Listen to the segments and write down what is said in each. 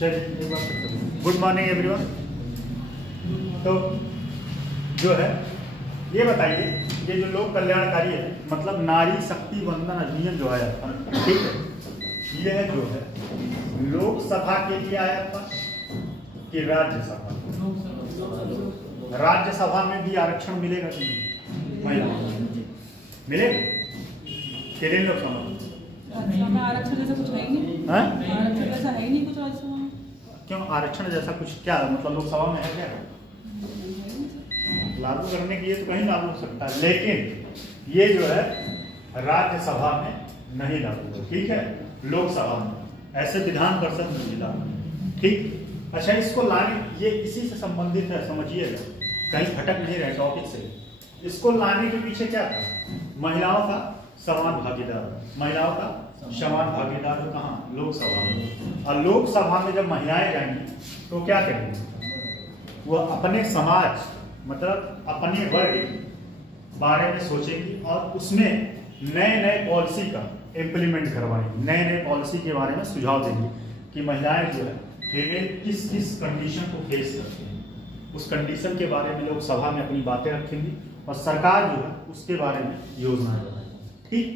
चलिए एक बार good morning everyone. तो जो है ये बताइए, ये जो लोक कल्याणकारी है मतलब नारी शक्ति वंदन अधिनियम जो आया था, ठीक है, यह जो है लोकसभा के लिए आया था कि राज्यसभा? राज्यसभा में भी आरक्षण मिलेगा कि नहीं? महिला मिलेगा कि नहीं? लोकसभा में आरक्षण जैसा कुछ है ही नहीं। आरक्षण जैसा है ही नहीं कुछ राज्यसभा में। क्यों आरक्षण जैसा कुछ क्या मतलब लोकसभा में है क्या? लागू करने के लिए तो कहीं लागू हो सकता है, लेकिन ये जो है राज्यसभा में नहीं लागू हो, ठीक है, लोकसभा में ऐसे विधान परिषद में मिला, ठीक। अच्छा, इसको लाने ये इसी से संबंधित है, समझिएगा, कहीं भटक नहीं रहे टॉपिक से। इसको लाने के पीछे क्या था? महिलाओं का समान भागीदार, महिलाओं का समान भागीदार हो कहाँ? लोकसभा में। और लोकसभा में जब महिलाएं जाएंगी तो क्या करेंगी? वो अपने समाज मतलब अपने वर्ग बारे में सोचेंगी और उसमें नए नए पॉलिसी का इम्प्लीमेंट करवाएंगे, नए नए पॉलिसी के बारे में सुझाव देंगे कि महिलाएं जो है फीमेल किस किस कंडीशन को फेस करती हैं, उस कंडीशन के बारे में लोकसभा में अपनी बातें रखेंगी और सरकार जो है उसके बारे में योजनाएं बनाएगी, ठीक।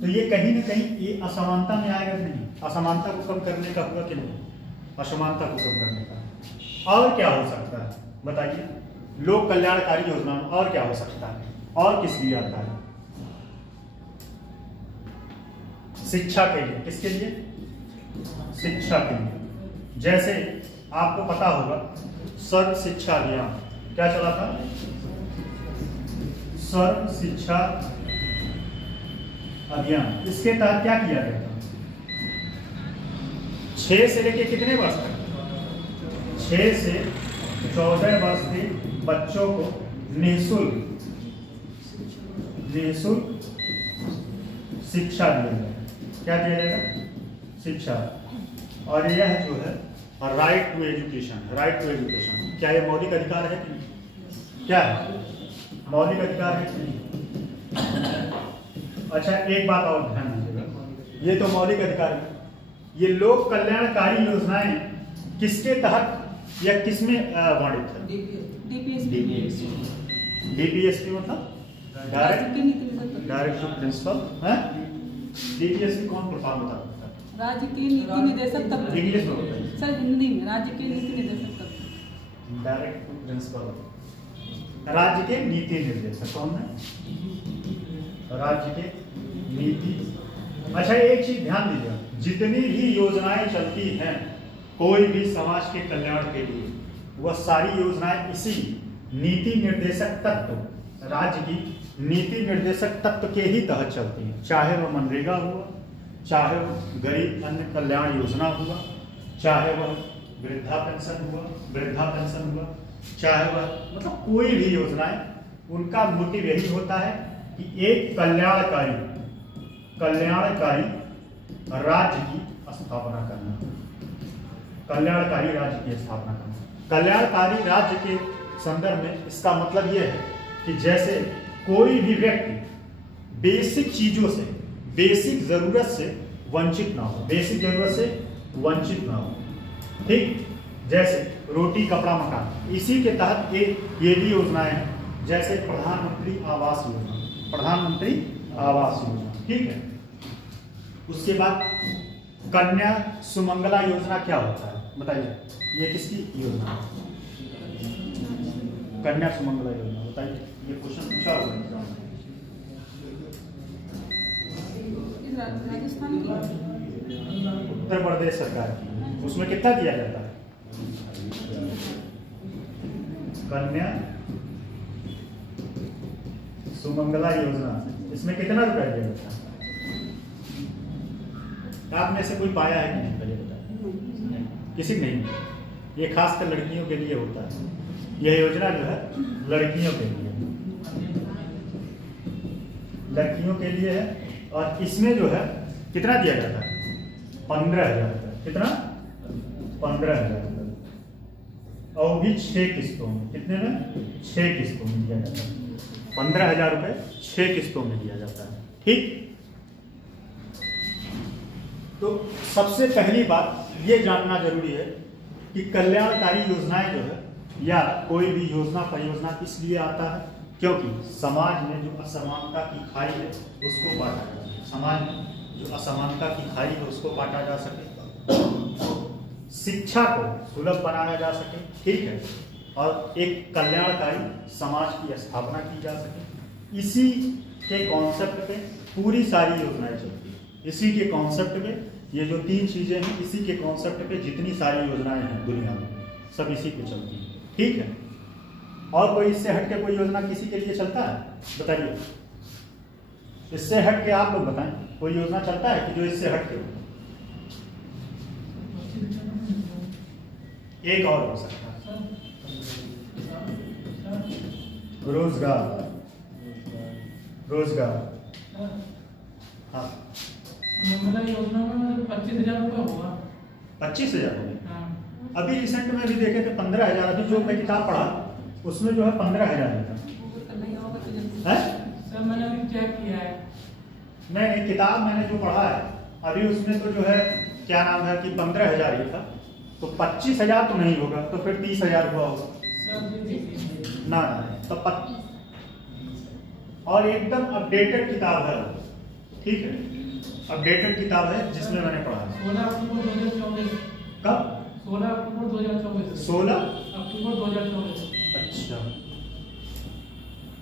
तो ये कहीं ना कहीं ये असमानता में आएगा कि नहीं? असमानता को कम करने का हुआ कि नहीं? असमानता को कम करने का। और क्या हो सकता है बताइए? लोक कल्याणकारी योजना में और क्या हो सकता है? और किस लिए आता है? शिक्षा के लिए। किसके लिए? शिक्षा के लिए। जैसे आपको पता होगा सर्व शिक्षा अभियान क्या चला था? सर्व शिक्षा अभियान। इसके तहत क्या किया गया था? 6 से लेके कितने वर्ष तक? 6 से 14 वर्ष के बच्चों को निःशुल्क शिक्षा दिया जाएगा। क्या दिया जाएगा? शिक्षा। और यह जो है right to education, right to education क्या ये मौलिक अधिकार है कि नहीं? क्या है? मौलिक अधिकार है कि नहीं? अच्छा, एक बात और ध्यान दीजिएगा, ये तो मौलिक अधिकार है, ये लोक कल्याणकारी योजनाएं किसके तहत या किसमें वर्णित है? डीपीएसपी मतलब डायरेक्ट टू प्रिंसिपल है। डीपीएसपी कौन प्रोफार्म बता सकता है? राज्य के नीति निदेशक तत्व। इंग्लिश में बताइए सर, हिंदी में राज्य के नीति निदेशक तत्व। डायरेक्ट टू प्रिंसिपल, राज्य के नीति निर्देशक कौन है? राज्य के नीति। अच्छा, एक चीज ध्यान दीजिए, जितनी भी योजनाएं चलती हैं कोई भी समाज के कल्याण के लिए, वह सारी योजनाएं इसी नीति निर्देशक तत्व, राज्य की नीति निर्देशक तत्व के ही तहत चलती हैं। चाहे वह मनरेगा हुआ, चाहे वह गरीब अन्य कल्याण योजना हुआ, चाहे वह वृद्धा पेंशन हुआ, चाहे वह मतलब कोई भी योजनाएं, उनका मोटिव यही होता है कि एक कल्याणकारी राज्य की स्थापना करना, कल्याणकारी राज्य की स्थापना करना। कल्याणकारी राज्य के संदर्भ में इसका मतलब यह है कि जैसे कोई भी व्यक्ति बेसिक चीजों से, बेसिक जरूरत से वंचित ना हो, बेसिक जरूरत से वंचित ना हो, ठीक। जैसे रोटी कपड़ा मकान, इसी के तहत ये भी योजनाएं हैं, जैसे प्रधानमंत्री आवास योजना, ठीक है। उसके बाद कन्या सुमंगला योजना क्या होता है बताइए? ये किसकी योजना है? कन्या सुमंगला योजना बताइए, ये क्वेश्चन पूछा हुआ राजस्थान की, उत्तर प्रदेश सरकार की। उसमें कितना दिया जाता है? कन्या सुमंगला योजना, इसमें कितना रुपया दिया जाता है? आप में से कोई पाया है कि नहीं? पहले बताइए। किसी नहीं। ये खासकर लड़कियों के लिए होता है, यह योजना जो है लड़कियों के लिए है। और इसमें जो है कितना दिया जाता है? 15,000 रुपये। कितना? 15,000 रुपये, और वो भी 6 किस्तों में। कितने में? 6 किस्तों में दिया जाता है। 15,000 रुपये 6 किस्तों में दिया जाता है, ठीक। तो सबसे पहली बात ये जानना जरूरी है कि कल्याणकारी योजनाएं जो है या कोई भी योजना परियोजना इसलिए आता है क्योंकि समाज में जो असमानता की खाई है उसको बांटा जा सके, समाज में जो असमानता की खाई है उसको बांटा जा सके, शिक्षा को सुलभ बनाया जा सके, ठीक है, और एक कल्याणकारी समाज की स्थापना की जा सके। इसी के कॉन्सेप्ट पे पूरी सारी योजनाएं चलती हैं। इसी के कॉन्सेप्ट पे ये जो 3 चीजें हैं, इसी के कॉन्सेप्ट पे जितनी सारी योजनाएं हैं दुनिया में सब इसी पे चलती हैं, ठीक है। और कोई इससे हट के कोई योजना किसी के लिए चलता है? बताइए, इससे हट के आप लोग बताएं, कोई योजना चलता है कि जो इससे हट के? एक और हो सकता है, रोजगार, हाँ, योजना में 25,000 रुपये होगा। 25,000 होगा। अभी रिसेंट में भी देखे थे 15,000। अभी जो मैं किताब पढ़ा उसमें जो है 15,000 था। सर मैंने अभी चेक किया है। नहीं, किताब मैंने जो पढ़ा है अभी उसमें तो जो है क्या नाम है कि 15,000 ही था, तो 25,000 तो नहीं होगा, तो फिर 30,000 हुआ होगा ना। तो और एकदम अपडेटेड किताब है, ठीक है, अपडेटेड किताब है जिसमें मैंने पढ़ा है। 16 अक्टूबर 2024। कब? 16 अक्टूबर 2024। 16 अक्टूबर 2024। अच्छा,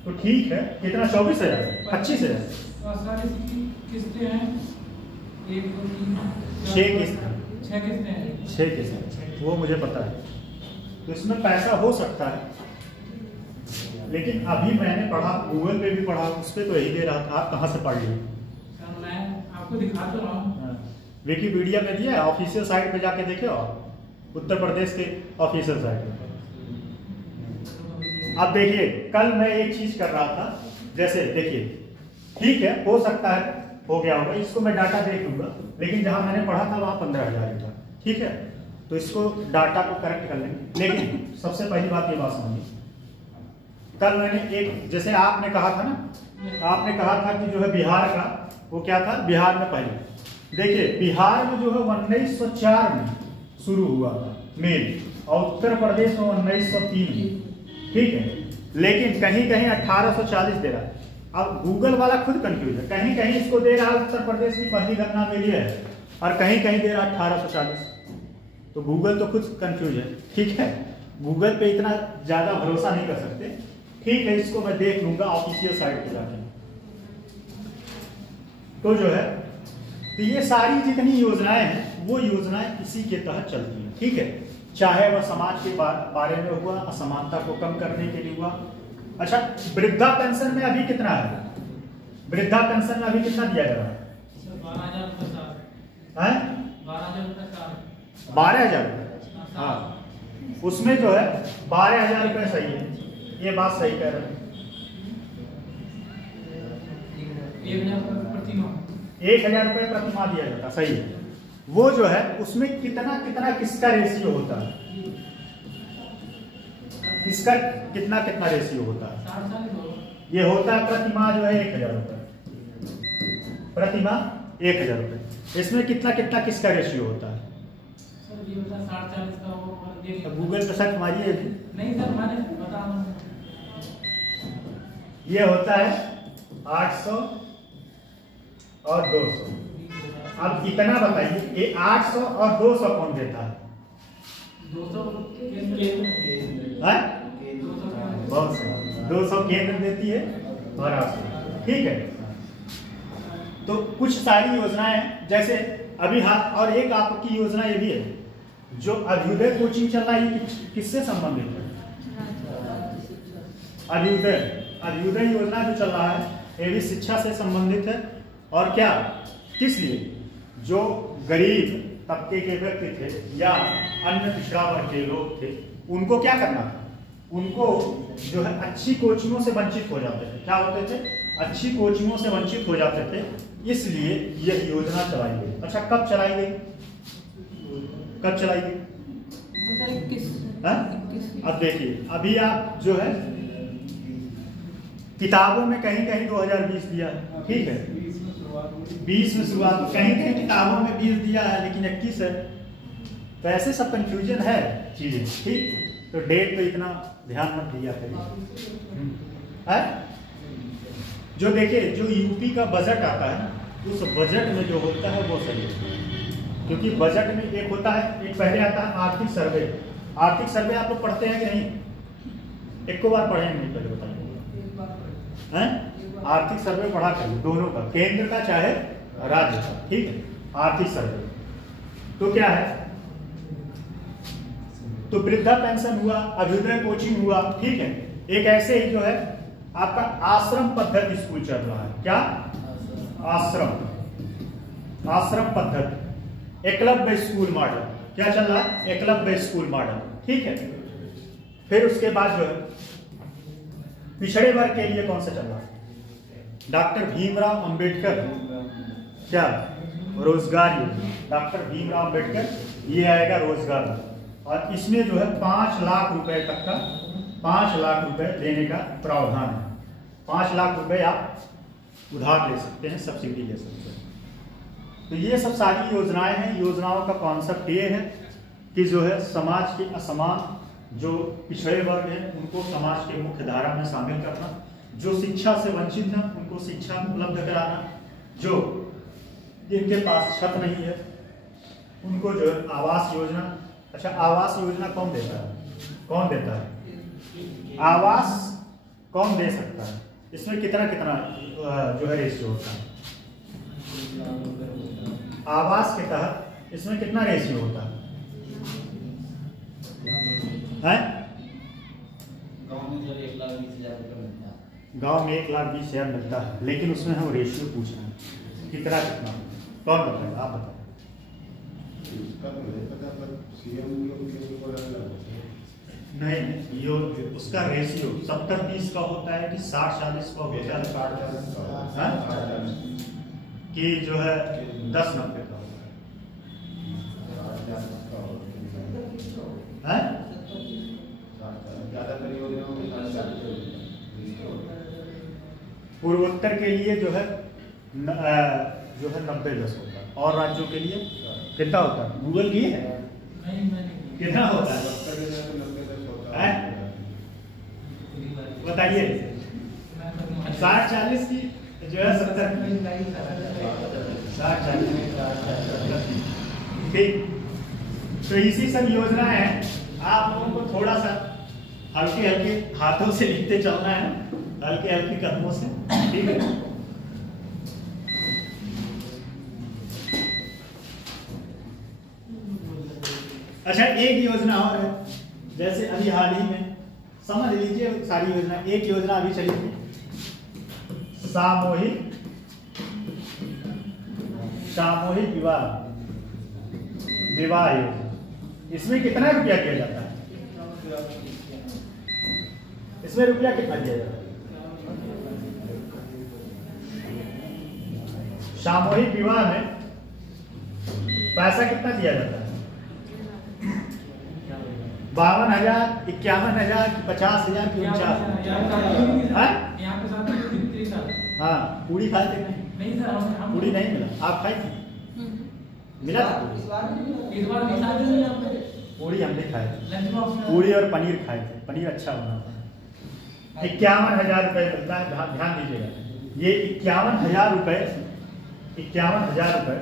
तो ठीक है। कितना? 24,000? 25,000? सारी किस्तें हैं, 1 2 3 6 किस्तें। 6 किस्तें हैं। 6 किस्तें, वो मुझे पता है। तो इसमें पैसा हो सकता है, लेकिन अभी मैंने पढ़ा, गूगल पे भी पढ़ा, उस पर तो यही दे रहा था। आप कहाँ से पढ़ लिए? सर मैं आपको दिखा तो रहा हूँ। विकिपीडिया में दिया है, ऑफिशियल साइट पे जाके देखे आप, उत्तर प्रदेश के ऑफिशियल साइट पे। अब देखिए, कल मैं एक चीज कर रहा था, जैसे देखिए, ठीक है, हो सकता है हो गया होगा, इसको मैं डाटा देख लूंगा, लेकिन जहां मैंने पढ़ा था वहां 15,000 था, ठीक है, तो इसको डाटा को करेक्ट कर लेंगे। लेकिन सबसे पहली बात ये बात समझिए, कल मैंने एक, जैसे आपने कहा था ना, आपने कहा था कि जो है बिहार का वो क्या था, बिहार में पहले देखिए, बिहार में जो है 1904 में शुरू हुआ था मेल, और उत्तर प्रदेश में 1903 में, ठीक है, लेकिन कहीं कहीं 1840 दे रहा है। अब गूगल वाला खुद कंफ्यूज है, कहीं कहीं इसको दे रहा है उत्तर प्रदेश की पहली घटना मिली है, और कहीं कहीं दे रहा है 1840। तो गूगल तो खुद कंफ्यूज है, ठीक है, गूगल पे इतना ज्यादा भरोसा नहीं कर सकते, ठीक है, इसको मैं देख लूंगा ऑफिशियल साइट पे जाके। तो जो है, तो ये सारी जितनी योजनाएं हैं वो योजनाएं इसी के तहत चलती हैं, ठीक है, चाहे वह समाज के बारे में हुआ, असमानता को कम करने के लिए हुआ। अच्छा, वृद्धा पेंशन में अभी कितना है? वृद्धा पेंशन में अभी कितना दिया जा रहा है? 12,000 रुपये है? 12,000 रुपये साल। 12,000 रुपये? हाँ, उसमें जो है 12,000 रुपये सही है, ये बात सही कह रहे हैं। 1,000 रुपये प्रति माह। 1,000 रुपये प्रति माह दिया जाता, सही है। वो जो है उसमें कितना कितना किसका रेशियो होता है? इसका कितना कितना रेशियो होता है? 60 ये होता है प्रति माह जो है 1,000 रुपये, प्रति माह 1,000 रुपये। इसमें कितना कितना किसका रेशियो होता है? सर ये होता है 60-40 का, वो गूगल पे सर्च मारिए। नहीं सर, मैंने बता रहा हूँ। ये होता है 800 और 200। अब इतना बताइए, ये 800 और 200 कौन देता है? 200 बहुत सही, 200 केंद्र देती है और 800, ठीक है। तो कुछ सारी योजनाएं हैं, जैसे अभी हाथ, और एक आपकी योजना ये भी है, जो अभ्युदय कोचिंग चल रहा है, ये किससे संबंधित है? अभ्युदय योजना जो चल रहा है ये भी शिक्षा से संबंधित है। और क्या, किस लिए? जो गरीब तबके के व्यक्ति थे या अन्य पिछड़ा वर्ग के लोग थे, उनको क्या करना था? उनको जो है अच्छी कोचिंगों से वंचित हो जाते थे। क्या होते थे? अच्छी कोचिंगों से वंचित हो जाते थे, इसलिए यह योजना चलाई गई। अच्छा, कब चलाई गई? कब चलाई गई? अब देखिए, अभी आप जो है किताबों में कहीं कहीं 2020 दिया है, ठीक है, 20 में शुरुआत, कहीं कहीं किताबों में 20 दिया है लेकिन 21 है, तो ऐसे सब कंफ्यूजन है चीजें, ठीक। तो डेट पे इतना ध्यान मत दिया करिए। जो देखिए जो यूपी का बजट आता है ना, उस बजट में जो होता है वो सही है, क्योंकि बजट में एक होता है, एक पहले आता है आर्थिक सर्वे। आर्थिक सर्वे आप लोग पढ़ते हैं कि नहीं? एक को बार पढ़े नहीं, पहले बताइए हैं? आर्थिक सर्वे पढ़ा करिए, दोनों का, केंद्र का चाहे राज्य का, ठीक है। आर्थिक सर्वे तो क्या है, तो वृद्धा पेंशन हुआ, अभ्युदय कोचिंग हुआ, ठीक है। एक ऐसे ही जो है आपका आश्रम पद्धति स्कूल चल रहा है, क्या? आश्रम पद्धति, एकलव्य स्कूल मॉडल, क्या चल रहा है? एकलव्य स्कूल मॉडल, ठीक है। फिर उसके बाद जो है पिछड़े वर्ग के लिए कौन सा चल रहा है? डॉक्टर भीमराव अंबेडकर, क्या? रोजगार योजना, डॉक्टर भीमराव अंबेडकर, ये आएगा रोजगार। और इसमें जो है 5 लाख रुपए तक का, 5 लाख रुपए देने का प्रावधान है। 5 लाख रुपए आप उधार ले सकते हैं, सब्सिडी ले सकते हैं। तो ये सब सारी योजनाएं हैं। योजनाओं का कॉन्सेप्ट ये है कि जो है समाज के असमान जो पिछड़े वर्ग हैं उनको समाज के मुख्य धारा में शामिल करना, जो शिक्षा से वंचित हैं उनको शिक्षा उपलब्ध कराना, जो जिनके पास छत नहीं है उनको जो है आवास योजना। अच्छा, आवास योजना कौन देता है? कौन देता है? आवास कौन दे सकता है? इसमें कितना कितना जो है रेशियो होता है? आवास के तहत इसमें कितना रेशियो होता है? गांव में 1,20,000 मिलता है, लेकिन उसमें हम रेशियो पूछ रहे हैं कितना कितना, कौन बताएगा? आप बताओ। नहीं, यो उसका रेशियो 70-30 का होता है कि 60-40 का होता है, कि जो है 10-90 का होता है? पूर्वोत्तर के लिए जो है 90-10 होता है, और राज्यों के लिए कितना होता है? गूगल की है कितना होता है? बताइए। 60-40 की जो है 70, 60-40, ठीक। तो इसी सब योजना है, आप लोगों को थोड़ा सा हल्के हल्के हाथों से लिखते चलना है, हल्के हल्के कदमों से, ठीक है। अच्छा, एक योजना और है, जैसे अभी हाल ही में समझ लीजिए सारी योजना। एक योजना अभी चली थी, सामूहिक विवाह योजना। इसमें कितना रुपया दिया जाता है? इसमें रुपया कितना दिया जाता है? सामूहिक विवाह में पैसा कितना दिया जाता है? 52,000, 51,000, 50,000 की 49,000? हाँ, पूरी खाए थे? नहीं सर, पूरी नहीं मिला। आप खाई थी? मिला था पूरी? हमने खाए थे पूरी और पनीर खाए थे। पनीर अच्छा बना था। 51,000 रुपये मिलता है, ध्यान दीजिएगा। ये 51,000 रुपये, 51,000 रुपये,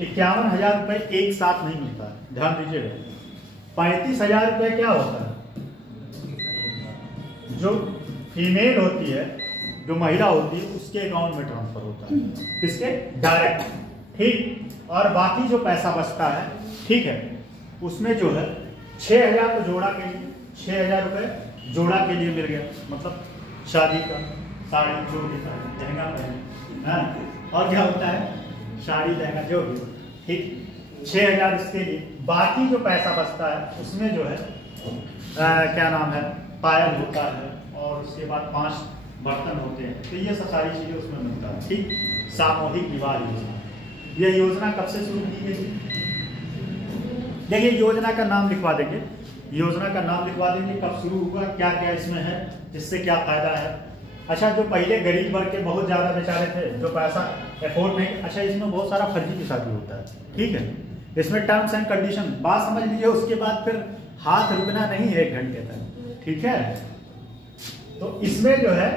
51,000 रुपये एक साथ नहीं मिलता है, ध्यान दीजिएगा। 35,000 रुपये क्या होता है? जो फीमेल होती है, जो महिला होती है, उसके अकाउंट में ट्रांसफर होता है। किसके? डायरेक्ट, ठीक। और बाकी जो पैसा बचता है, ठीक है, उसमें जो है 6,000 तो जोड़ा के लिए, 6,000 रुपये जोड़ा के लिए मिल गया, मतलब शादी का साड़ी, जो भी लहंगा पहने, और क्या होता है? साड़ी, लहंगा, जो भी, ठीक। 6,000 इसके लिए। बाकी जो पैसा बचता है उसमें जो है क्या नाम है, पायल होता है, और उसके बाद 5 बर्तन होते हैं। तो ये सब सारी चीजें उसमें मिलता है, ठीक। सामूहिक विवाह योजना, यह योजना कब से शुरू की गई? देखिए, योजना का नाम लिखवा देंगे, योजना का नाम लिखवा देंगे, कब शुरू हुआ, क्या क्या इसमें है, इससे क्या फायदा है, अच्छा जो पहले गरीब वर्ग के बहुत ज़्यादा बेचारे थे जो पैसा अफोर्ड नहीं, अच्छा इसमें बहुत सारा फर्जी की शादी होता है, ठीक है। इसमें टर्म्स एंड कंडीशन बात समझ लीजिए, उसके बाद फिर हाथ रुकना नहीं है 1 घंटे तक, ठीक है। तो इसमें जो है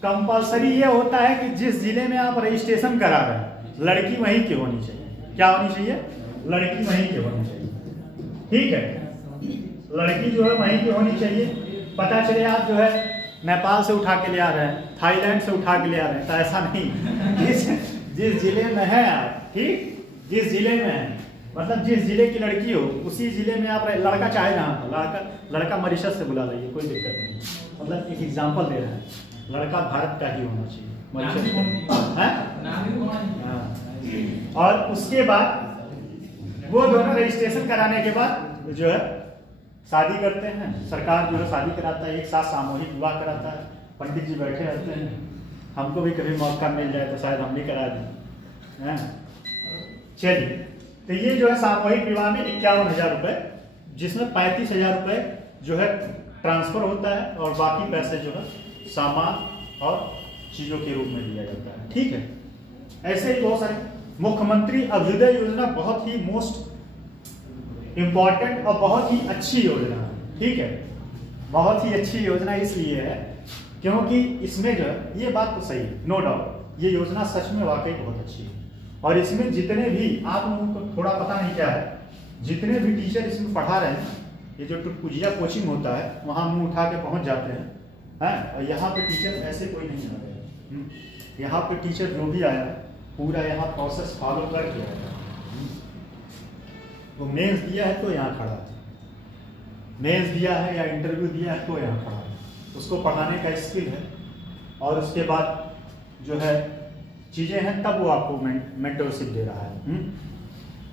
कंपलसरी ये होता है कि जिस जिले में आप रजिस्ट्रेशन करा रहे हैं लड़की वहीं की होनी चाहिए। क्या होनी चाहिए? लड़की वहीं की होनी चाहिए, ठीक है। लड़की जो है वहीं की होनी चाहिए। पता चले आप जो है नेपाल से उठा के ले आ रहे हैं, थाईलैंड से उठा के ले आ रहे हैं, तो ऐसा नहीं। जिस जिले में है आप, ठीक, जिस जिले में है मतलब जिस जिले की लड़की हो उसी जिले में आप लड़का चाहे ना, लड़का मॉरिशस से बुला लीजिए, कोई दिक्कत नहीं। मतलब एक एग्जांपल दे रहे हैं, लड़का भारत का ही होना चाहिए, मॉरिशस का। और उसके बाद वो दोनों रजिस्ट्रेशन कराने के बाद जो है शादी करते हैं। सरकार जो है शादी कराता है, एक साथ सामूहिक विवाह कराता है, पंडित जी बैठे रहते हैं। हमको भी कभी मौका मिल जाए तो शायद हम भी करा दें। चलिए, तो ये जो है सामूहिक विवाह में 51,000 रुपए, जिसमें 35,000 रुपए जो है ट्रांसफर होता है और बाकी पैसे जो है सामान और चीजों के रूप में दिया जाता है, ठीक है। ऐसे ही बहुत सारे मुख्यमंत्री अभ्युदय योजना बहुत ही मोस्ट इंपॉर्टेंट और बहुत ही अच्छी योजना है, ठीक है। बहुत ही अच्छी योजना इसलिए है क्योंकि इसमें जो है ये बात तो सही है, नो डाउट ये योजना सच में वाकई बहुत अच्छी है। और इसमें जितने भी आप लोगों को थोड़ा पता नहीं क्या है, जितने भी टीचर इसमें पढ़ा रहे हैं, ये जो टुटपुजिया कोचिंग होता है वहाँ मुंह उठा के पहुँच जाते हैं, और यहाँ पे टीचर ऐसे कोई नहीं आ रहे। यहाँ पे टीचर जो भी आया है पूरा यहाँ प्रोसेस फॉलो करके आया है। वो मेंस दिया है तो यहाँ खड़ा है, मेंस दिया है या इंटरव्यू दिया है तो यहाँ खड़ा है, उसको पढ़ाने का स्किल है। और उसके बाद जो है चीज़ें हैं तब वो आपको मेंटरशिप दे रहा है।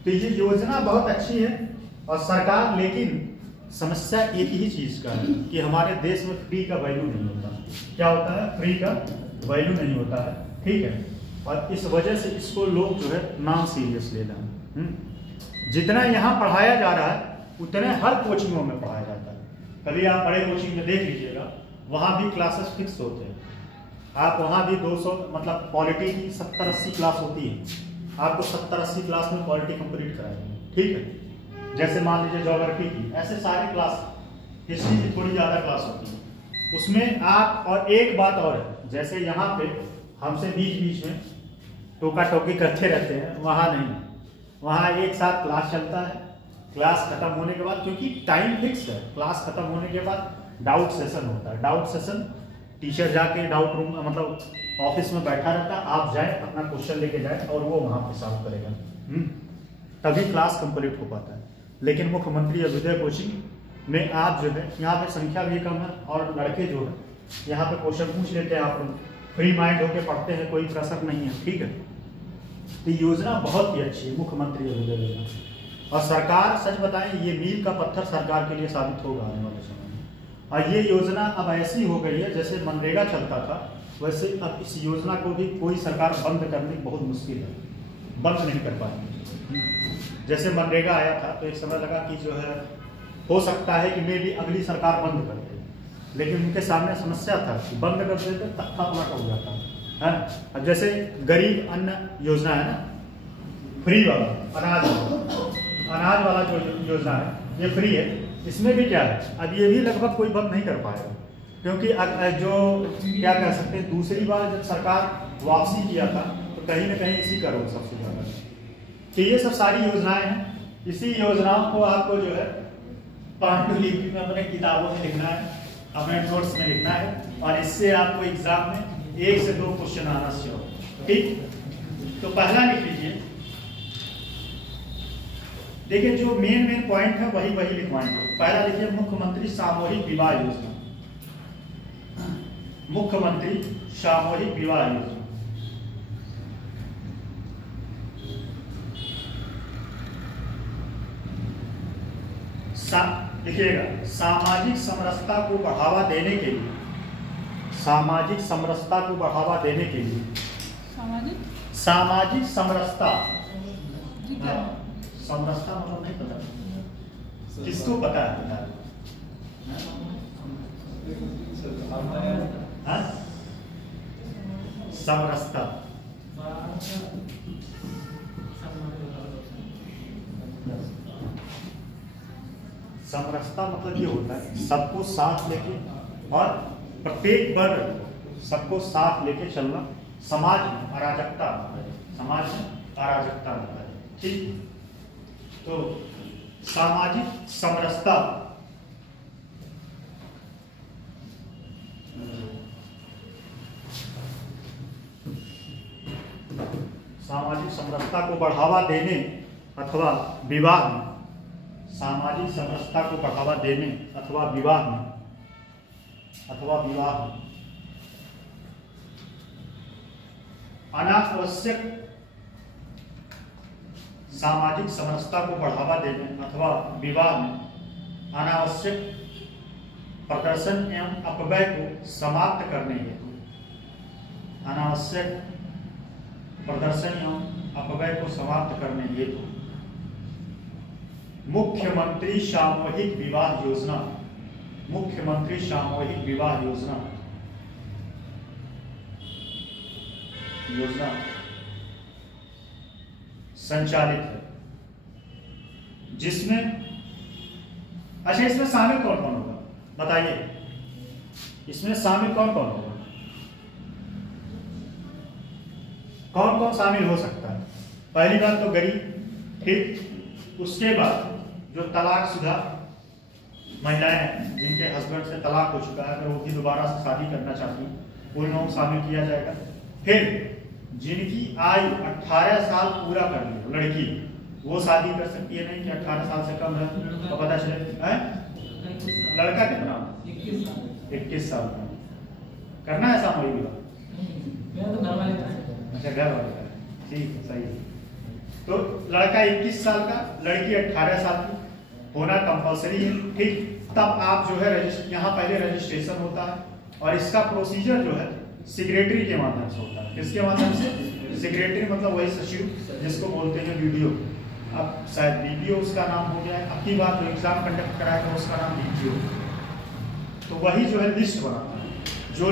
तो ये योजना बहुत अच्छी है। और सरकार, लेकिन समस्या एक ही चीज़ का है कि हमारे देश में फ्री का वैल्यू नहीं होता। क्या होता है? फ्री का वैल्यू नहीं होता है, ठीक है। और इस वजह से इसको लोग जो है नाम सीरियस ले रहे हैं। जितना यहाँ पढ़ाया जा रहा है उतने हर कोचिंगों में पढ़ाया जाता है। कभी आप बड़े कोचिंग में देख लीजिएगा, वहाँ भी क्लासेस फिक्स होते हैं। आप वहाँ भी 200 मतलब पॉलिटी की 70-80 क्लास होती है, आपको 70-80 क्लास में पॉलिटी कंप्लीट कराएंगे, ठीक है। जैसे मान लीजिए ज्योग्राफी की, ऐसे सारे क्लास, हिस्ट्री की थोड़ी ज़्यादा क्लास होती है उसमें आप। और एक बात और है, जैसे यहाँ पे हमसे बीच बीच में टोका टोकी करते रहते हैं, वहाँ नहीं, वहाँ एक साथ क्लास चलता है। क्लास खत्म होने के बाद, क्योंकि टाइम फिक्स है, क्लास खत्म होने के बाद डाउट सेशन होता है। डाउट सेशन टीचर जाके डाउट रूम मतलब ऑफिस में बैठा रहता है, आप जाए अपना क्वेश्चन लेके जाए और वो वहाँ पे सॉल्व करेगा, तभी क्लास कंप्लीट हो पाता है। लेकिन मुख्यमंत्री अभ्युदय कोचिंग में आप जो है यहाँ पे संख्या भी कम है और लड़के जो है यहाँ पे क्वेश्चन पूछ लेते हैं, आप लोग फ्री माइंड होके पढ़ते हैं, कोई प्रेशर नहीं है, ठीक है। तो योजना बहुत ही अच्छी है मुख्यमंत्री अभ्युदय योजना। और सरकार, सच बताएं, ये मील का पत्थर सरकार के लिए साबित होगा आने वाले समय में। और ये योजना अब ऐसी हो गई है, जैसे मनरेगा चलता था वैसे अब इस योजना को भी कोई सरकार बंद करनी बहुत मुश्किल है, बंद नहीं कर पाएंगे। जैसे मनरेगा आया था तो एक समय लगा कि जो है हो सकता है कि मे भी अगली सरकार बंद कर दे, लेकिन उनके सामने समस्या था कि बंद कर देते तख्ता पलट हो जाता है। अब जैसे गरीब अन्न योजना है ना, फ्री वाला अनाज वाला जो योजना है ये फ्री है। इसमें भी क्या है, अब ये भी लगभग कोई बंद नहीं कर पाएगा, क्योंकि जो क्या कह सकते हैं, दूसरी बार जब सरकार वापसी किया था तो कहीं ना कहीं इसी का रोल सबसे ज़्यादा है। तो ये सब सारी योजनाएं हैं। इसी योजनाओं को आपको जो है पांडुलिपि में अपने किताबों में लिखना है, अपने नोट्स में लिखना है, और इससे आपको एग्जाम में 1 से 2 क्वेश्चन आना चाहिए, ठीक। तो पहला लिख लीजिए, देखिए जो मेन पॉइंट है वही लिखवाएंगे। पहला लिखिए मुख्यमंत्री सामूहिक विवाह योजना, मुख्यमंत्री सामूहिक विवाह योजना। लिखिएगा, सामाजिक समरसता को बढ़ावा देने के लिए, सामाजिक समरसता को बढ़ावा देने के लिए, सामाजिक समरसता, समरसता मतलब नहीं पता, किसको पता है? समरसता। समरसता मतलब ये होता है सबको साथ लेके और प्रत्येक वर्ग सबको साथ लेके चलना। समाज में अराजकता होता है, समाज में अराजकता होता है। ठीक, तो सामाजिक समरसता सामाजिक समरसता को बढ़ावा देने अथवा विवाह में, सामाजिक समरसता को बढ़ावा देने अथवा विवाह में अनावश्यक सामाजिक समरसता को बढ़ावा देने अथवा विवाह में अनावश्यक प्रदर्शन एवं अपव्यय को समाप्त करने हेतु, अनावश्यक प्रदर्शन एवं अपव्यय को समाप्त करने हेतु मुख्यमंत्री सामूहिक विवाह योजना, मुख्यमंत्री सामूहिक विवाह योजना संचालित है, जिसमें अच्छा इसमें शामिल कौन कौन होगा बताइए, इसमें शामिल कौन कौन होगा, कौन कौन शामिल हो सकता है। पहली बात तो गरीब, ठीक, उसके बाद जो तलाकशुदा महिलाएं हैं जिनके हस्बैंड से तलाक हो चुका है, अगर वो भी दोबारा से शादी करना चाहती हैं उन लोगों को शामिल किया जाएगा। फिर जिनकी आयु 18 साल पूरा कर ली लड़की, वो शादी कर सकती है, नहीं कि 18 साल से कम है तो पता चले है? लड़का कितना 21 साल का करना है सामूहिक विवाह, अच्छा घर वाले का, ठीक है, सही है। तो लड़का 21 साल का, लड़की 18 साल की होना कंपलसरी है, ठीक। तब आप जो है यहाँ पहले रजिस्ट्रेशन होता है और इसका प्रोसीजर जो है सेक्रेटरी के माध्यम से होता है। किसके माध्यम से? सेक्रेटरी मतलब वही सचिव जिसको बोलते हैं वीडियो। अब शायद बीपीओ उसका नाम हो गया है, अब की बात जो एग्जाम कंडक्ट कराएगा उसका नाम बीपीओ। तो वही जो है लिस्ट बनाता है, जो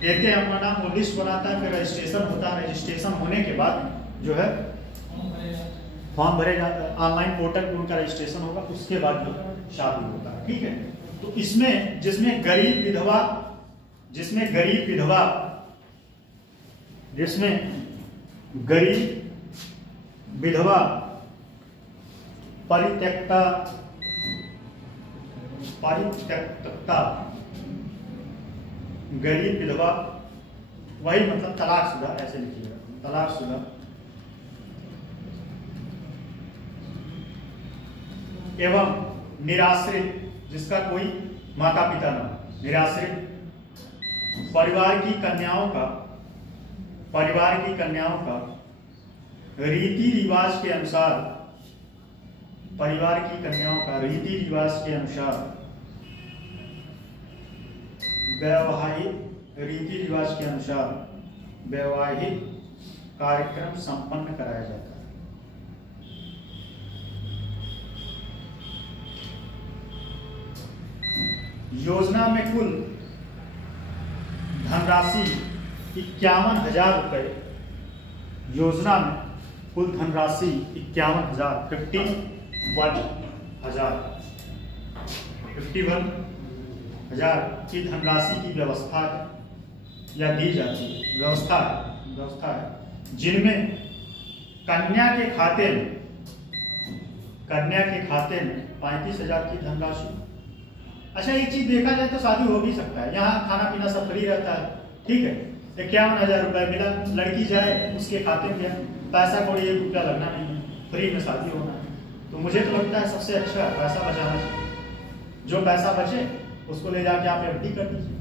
देते हैं अपना नाम वो लिस्ट बनाता है, फिर रजिस्ट्रेशन होता है। रजिस्ट्रेशन होने के बाद जो है फॉर्म भरे जाता है, ऑनलाइन पोर्टल पर उनका रजिस्ट्रेशन होगा, उसके बाद जो शादी होता है, ठीक है। तो इसमें जिसमें गरीब विधवा, जिसमें गरीब विधवा, जिसमें गरीब विधवा परित्यक्ता गरीब विधवा, वही मतलब तलाकशुदा, ऐसे लिखिएगा, तलाकशुदा एवं निराश्रित, जिसका कोई माता पिता न हो, निराश्रित परिवार की कन्याओं का रीति रिवाज के अनुसार, परिवार की कन्याओं का रीति रिवाज के अनुसार वैवाहिक रीति रिवाज के अनुसार वैवाहिक कार्यक्रम संपन्न कराया जाता है। योजना में कुल धनराशि 51,000 रुपये, योजना में कुल धनराशि 51,000 की धनराशि की व्यवस्था या दी जाती है, व्यवस्था है, जिनमें कन्या के खाते में 35,000 की धनराशि। अच्छा एक चीज देखा जाए तो शादी हो भी सकता है, यहाँ खाना पीना सब फ्री रहता है, ठीक है। 51,000 रुपये मिला, लड़की जाए उसके खाते में पैसा कोई 1 रुपया लगना नहीं है, फ्री में शादी होना है। तो मुझे तो लगता है सबसे अच्छा पैसा बचाना चाहिए, जो पैसा बचे उसको ले जाके आप एफडी कर दीजिए।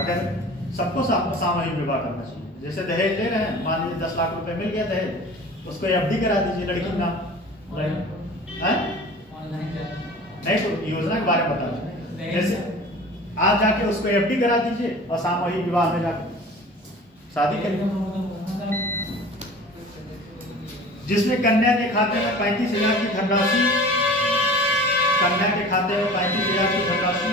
अगर सबको सामूहिक विवाह करना चाहिए, जैसे दहेज दे रहे हैं, मान लीजिए 10 लाख रुपए मिल गया दहेज, उसको एफडी करा दीजिए लड़की का नाम, नहीं तो योजना के बारे में बता, जैसे आप जाके उसको एफडी करा दीजिए और सामूहिक विवाह में जाके शादी करिए। जिसमें कन्या के खाते में 35,000 की धनराशि, कन्या के खाते में 35,000 की धनराशि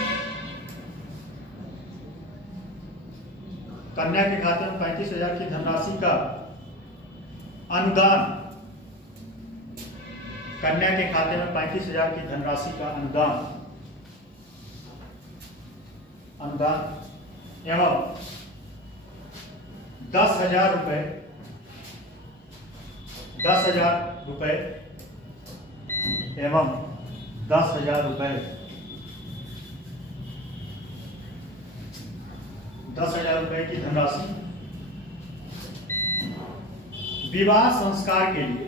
कन्या के खाते में 35,000 की धनराशि का अनुदान, कन्या के खाते में 35,000 की धनराशि का अनुदान एवं 10,000 रुपए 10,000 रुपए एवं 10,000 रुपए 10,000 रुपए की धनराशि विवाह संस्कार के लिए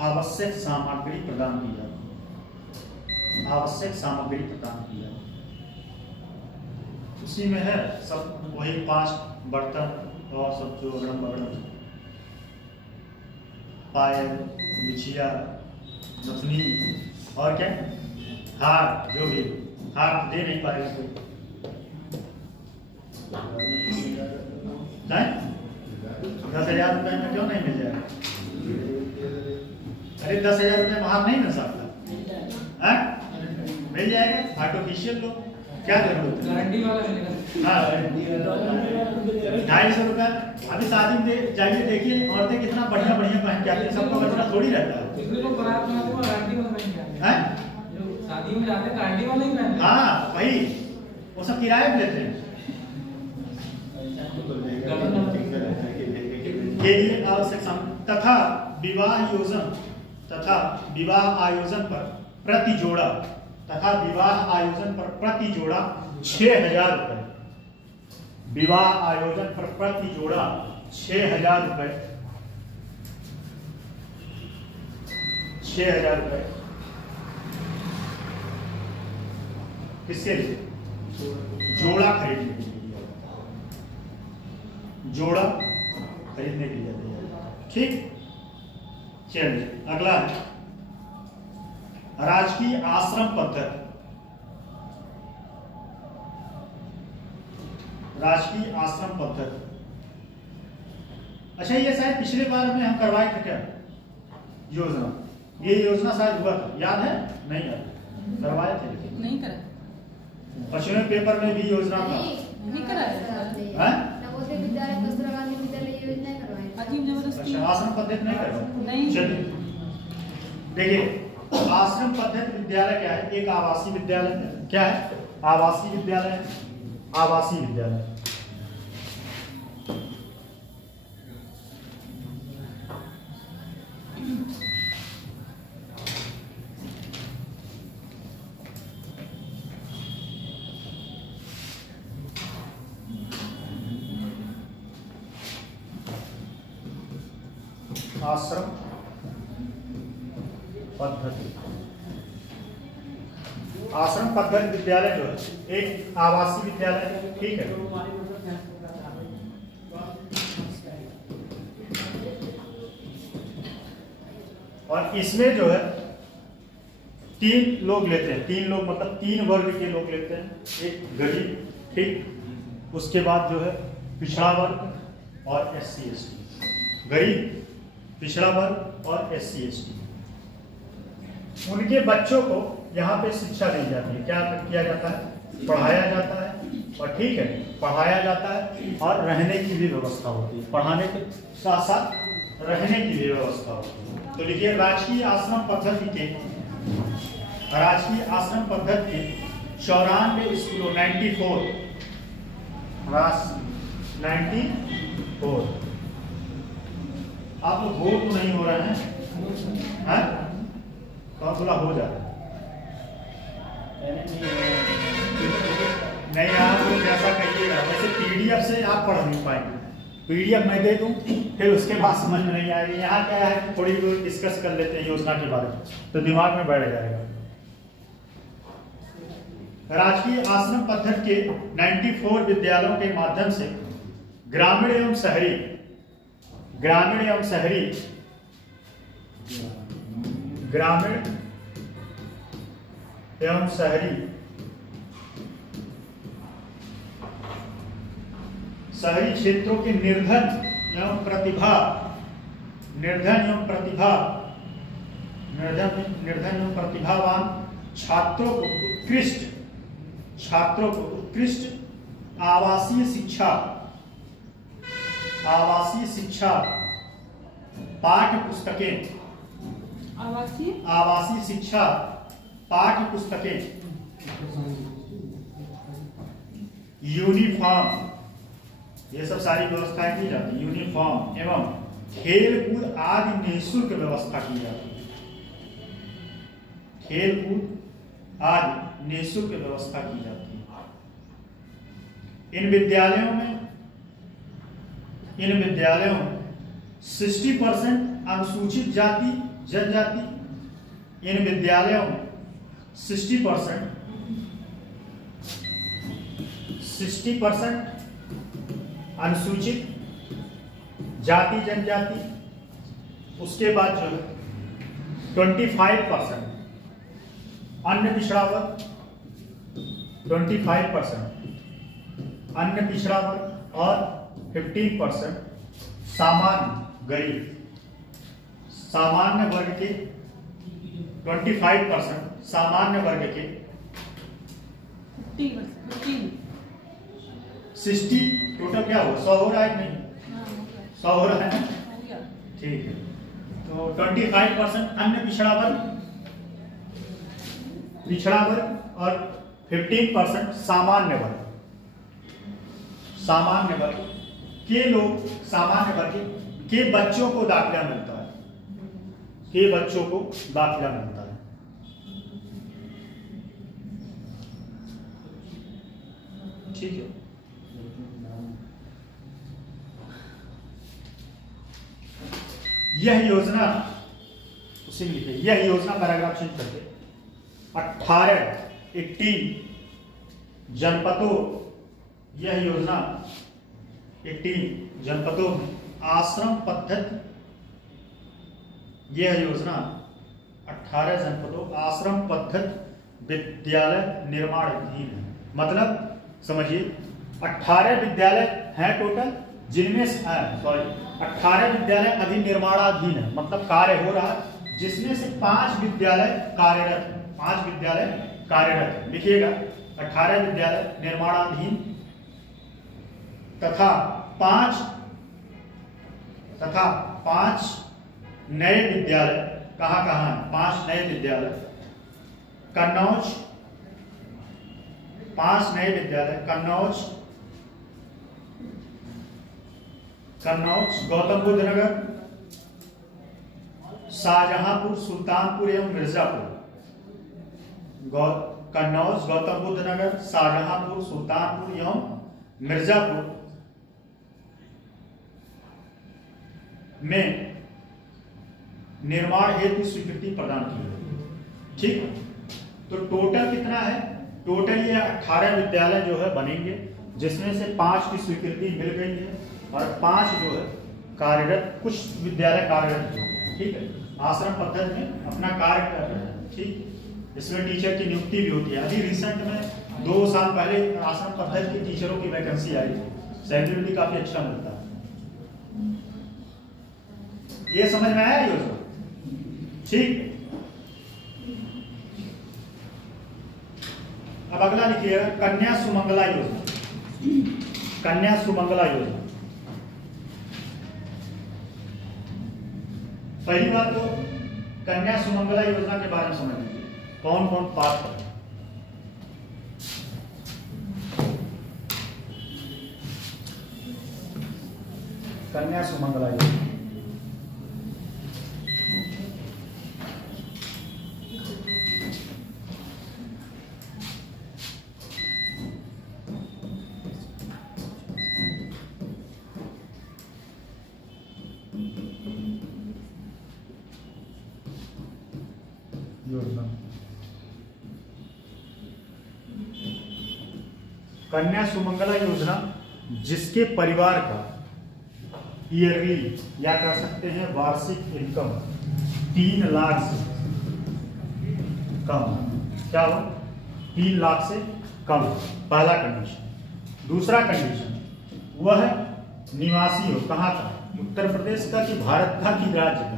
आवश्यक सामग्री प्रदान की जाती है। उसी में है सब वही 5 बर्तन और सब जो अगड़म बगड़म, पायल, बिछिया, नथनी और क्या, हार, जो भी हार दे नहीं पाएगा कोई। 10,000 रुपए में क्यों नहीं मिल जाएगा? अरे 10,000 रुपए में हार नहीं मिल सकता, मिल जाएगा। आर्टिफिशियल लो, क्या जरूरत है? गारंटी वाला मिलेगा। हाँ, 250 रुपए। अभी शादी में जाइए, देखिए औरतें कितना बढ़िया बढ़िया पहन के आती है, सबका बचना थोड़ी रहता है। कितने लोग बारात में आते हैं गारंटी वाला पहन के आते हैं, जो शादी में जाते हैं गारंटी वाला ही पहनते हैं। हाँ वही, वो सब किराए पे लेते हैं। के लिए आवश्यक तथा विवाह आयोजन पर प्रति जोड़ा 6,000 रुपए। विवाह आयोजन पर प्रति जोड़ा 6,000 रुपए। 6,000 रुपए किसके लिए? जोड़ा खरीदने के लिए, जोड़ा खरीदने के लिए। ठीक, चलिए अगला है राजकीय आश्रम पद्धति। राजकीय आश्रम पद्धति, अच्छा ये शायद पिछले बार में हम करवाए थे क्या योजना? ये योजना शायद हुआ था, याद है? नहीं याद, करवाए थे लेकिन नहीं करा। पश्चिमी पेपर में भी योजना था, नहीं कराया। नवोदय विद्यालय कस्तूरबा गांधी विद्यालय योजना करवाई। अजीब जबरदस्ती। अच्छा, आश्रम पद्धति नहीं करवाई? नहीं। चलिए देखिए, आश्रम पद्धति विद्यालय क्या है? एक आवासीय विद्यालय है। क्या है? आवासीय विद्यालय। आवासीय विद्यालय आश्रम पद्धति। आश्रम पद्धति विद्यालय जो है एक आवासीय विद्यालय है, ठीक है। और इसमें जो है 3 लोग लेते हैं, 3 लोग मतलब 3 वर्ग के लोग लेते हैं। एक गरीब, ठीक, उसके बाद जो है पिछड़ा वर्ग और SC ST। गरीब, पिछड़ा वर्ग और SC ST, उनके बच्चों को यहाँ पे शिक्षा दी जाती है। क्या किया जाता है? पढ़ाया जाता है, और ठीक है, पढ़ाया जाता है और रहने की भी व्यवस्था होती है। पढ़ाने के साथ साथ रहने की भी व्यवस्था होती है। तो लिखिए, राजकीय आश्रम पद्धति के 94 स्कूलों, 94 आप लोग बोर तो नहीं हो रहे हैं? तो बोला हो जाए नहीं, आप लोग जैसा कहिएगा वैसे PDF से आप पढ़ नहीं पाएंगे। PDF मैं दे दूं, फिर उसके बाद समझ में नहीं आएगी। यहाँ क्या है, थोड़ी बहुत डिस्कस कर लेते हैं योजना के बारे में, तो दिमाग में बैठ जाएगा। राजकीय आश्रम पद्धति के 94 विद्यालयों के माध्यम से ग्रामीण एवं शहरी शहरी क्षेत्रों के निर्धन एवं प्रतिभावान छात्रों को उत्कृष्ट छात्रों को उत्कृष्ट आवासीय शिक्षा पाठ्य पुस्तकें, आवासीय शिक्षा पाठ्य पुस्तकें, यूनिफॉर्म, ये सब सारी व्यवस्थाएं की जाती है। यूनिफॉर्म एवं खेल कूद आदि निःशुल्क व्यवस्था की जाती है। खेल कूद आदि निःशुल्क व्यवस्था की जाती है। इन विद्यालयों में 60% अनुसूचित जाति जनजाति, इन विद्यालयों में 60% अनुसूचित जाति जनजाति, उसके बाद जो है 25% अन्य पिछड़ा वर्ग, 25% अन्य पिछड़ा वर्ग और 15% सामान्य गरीब। सामान्य वर्ग के 25% सामान्य वर्ग के 60 टोटल क्या हो 100 हो रहा है नहीं 100 हो रहा है ठीक है। तो 25% अन्य पिछड़ा वर्ग और 15% सामान्य वर्ग। सामान्य वर्ग के लोग, सामान्य वर्ग के बच्चों को दाखिला मिलता है, के बच्चों को दाखिला मिलता है। ठीक है। यह योजना, उसी में लिखे, यह योजना पैराग्राफ चेंज करके 18 जनपदों, यह योजना 18 जनपदों में आश्रम पद्धति, यह योजना 18 जनपदों आश्रम पद्धति विद्यालय निर्माणाधीन है। मतलब समझिए 18 विद्यालय हैं टोटल, जिनमें 18 विद्यालय अभी निर्माणाधीन है, मतलब कार्य हो रहा है, जिसमें से 5 विद्यालय कार्यरत है। 5 विद्यालय कार्यरत है, लिखिएगा 18 विद्यालय निर्माणाधीन तथा 5 नए विद्यालय। कहाँ कहाँ है? 5 नए विद्यालय कन्नौज, 5 नए विद्यालय कन्नौज, गौतम बुद्ध नगर, शाहजहांपुर, सुल्तानपुर एवं मिर्जापुर। कन्नौज, गौतम बुद्ध नगर, शाहजहांपुर, सुल्तानपुर एवं मिर्जापुर में निर्माण हेतु स्वीकृति प्रदान की है। ठीक है। तो टोटल कितना है? टोटल ये 18 विद्यालय जो है बनेंगे, जिसमें से 5 की स्वीकृति मिल गई है और 5 जो है कार्यरत, कुछ विद्यालय कार्यरत हो गए। ठीक है। आश्रम पद्धति में अपना कार्य कर रहे हैं। ठीक। इसमें टीचर की नियुक्ति भी होती है। अभी रिसेंट में 2 साल पहले आश्रम पद्धति के टीचरों की वैकेंसी आई थी, सैलरी भी काफी अच्छा मिलता है। ये समझ में आया योजना? ठीक। अब अगला लिखिएगा कन्या सुमंगला योजना। कन्या सुमंगला योजना, पहली बात तो कन्या सुमंगला योजना के बारे में समझ लीजिए, कौन कौन पात्र है। कन्या सुमंगला योजना, कन्या सुमंगला योजना जिसके परिवार का ईयरली या कह सकते हैं वार्षिक इनकम 3 लाख से कम, क्या हो 3 लाख से कम, पहला कंडीशन। दूसरा कंडीशन वह निवासी हो, कहाँ का? उत्तर प्रदेश का कि भारत का कि राज्य का?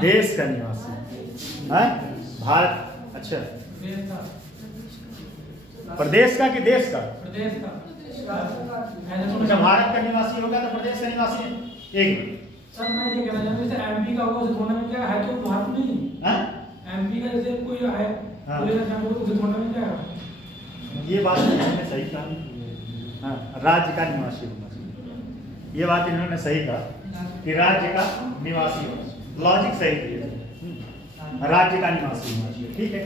देश का निवासी है, भारत। अच्छा प्रदेश का कि देश का? प्रदेश का। अच्छा, भारत का निवासी होगा तो प्रदेश का निवासी है। एक सर मैं ये कहना चाहता हूँ जैसे एमपी का होगा उसे थोड़ा मिल जाएगा, है तो वहाँ तो नहीं। एमपी का जैसे कोई है उसे थोड़ा मिल जाएगा। ये बात इन्होंने सही कहा। हाँ, राज्य का निवासी होना चाहिए। ये बात इन्होंने सही कहा कि राज्य का निवासी होना चाहिए। लॉजिक सही किया, राज्य का निवासी होना चाहिए। ठीक है,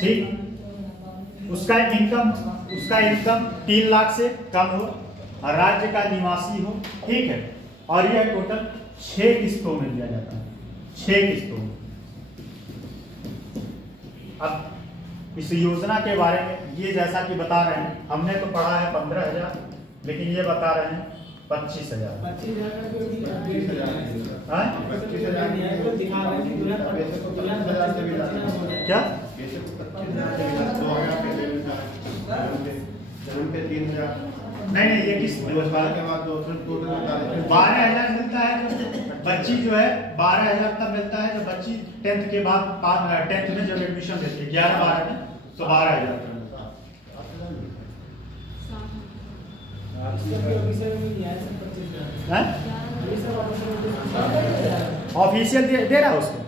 ठीक। उसका इनकम 3 लाख से कम हो और राज्य का निवासी हो। ठीक है, और यह टोटल 6 किस्तों में दिया जाता है। 6 किस्तों में। अब इस योजना के बारे में ये जैसा कि बता रहे हैं, हमने तो पढ़ा है 15,000, लेकिन ये बता रहे हैं 25,000। 25,000 क्या? नहीं, ये किस 12,000 मिलता है। बच्ची जो है 12,000 तब मिलता है जब बच्ची 10th के बाद 10th में जब एडमिशन लेती है 11-12 में, तो 12,000 ऑफिशियल दे रहा है उसको।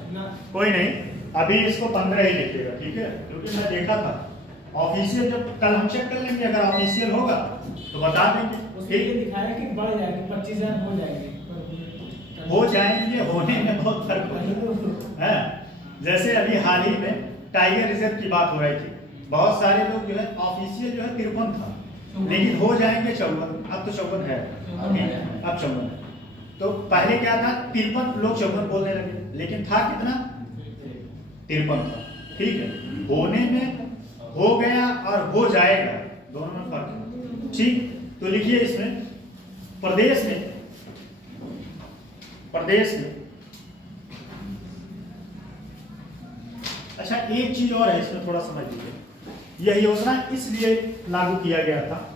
कोई नहीं, अभी इसको 15 ही लिखेगा। ठीक है, क्योंकि मैं देखा था ऑफिशियल, जब कल हम चेक कर लेंगे, अगर ऑफिशियल होगा तो बता देंगे। उसके लिए दिखाया कि बढ़ जाएगी, 25,000 हो जाएंगे। हो जाएंगे, होने में बहुत फर्क है। जैसे अभी हाल ही में टाइगर रिजर्व की बात हो रही थी, बहुत सारे लोग जो है ऑफिशियल जो है 53 था, लेकिन हो जाएंगे 54। अब तो 54 है, अब 54 है। तो पहले क्या था, 53 लोग 54 बोलने लगे, लेकिन था कितना? 53 था। ठीक है, होने में हो गया और हो जाएगा, दोनों में फर्क है। ठीक, तो लिखिए इसमें प्रदेश में अच्छा, एक चीज और है इसमें, थोड़ा समझ लीजिए। यह योजना इसलिए लागू किया गया था,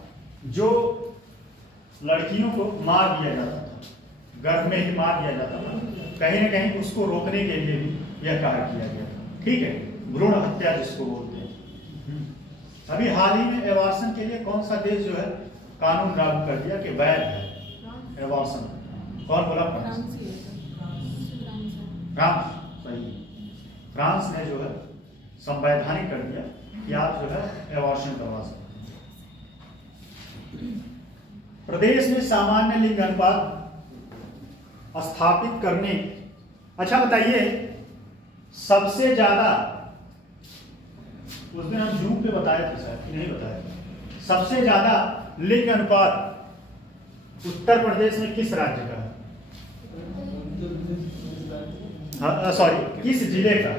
जो लड़कियों को मार दिया जाता था, गर्भ में ही मार दिया जाता था, कहीं ना कहीं उसको रोकने के लिए भी यह कार्य किया गया था। ठीक है, भ्रूण हत्या जिसको बोलते हैं। अभी हाल ही में एबॉर्शन के लिए कौन सा देश जो है कानून लागू कर दिया कि वैध है एबॉर्शन? कौन बोला? फ्रांस। सही, फ्रांस ने जो है संवैधानिक कर दिया कि आप जो है एबॉर्शन करवा सकते हैं। प्रदेश में सामान्य लिंग अनुपात स्थापित करने, अच्छा बताइए, सबसे ज्यादा, उस दिन हम जूम पे बताए थे शायद, नहीं बताया, सबसे ज्यादा लिंग अनुपात उत्तर प्रदेश में किस राज्य का है? सॉरी, किस जिले का?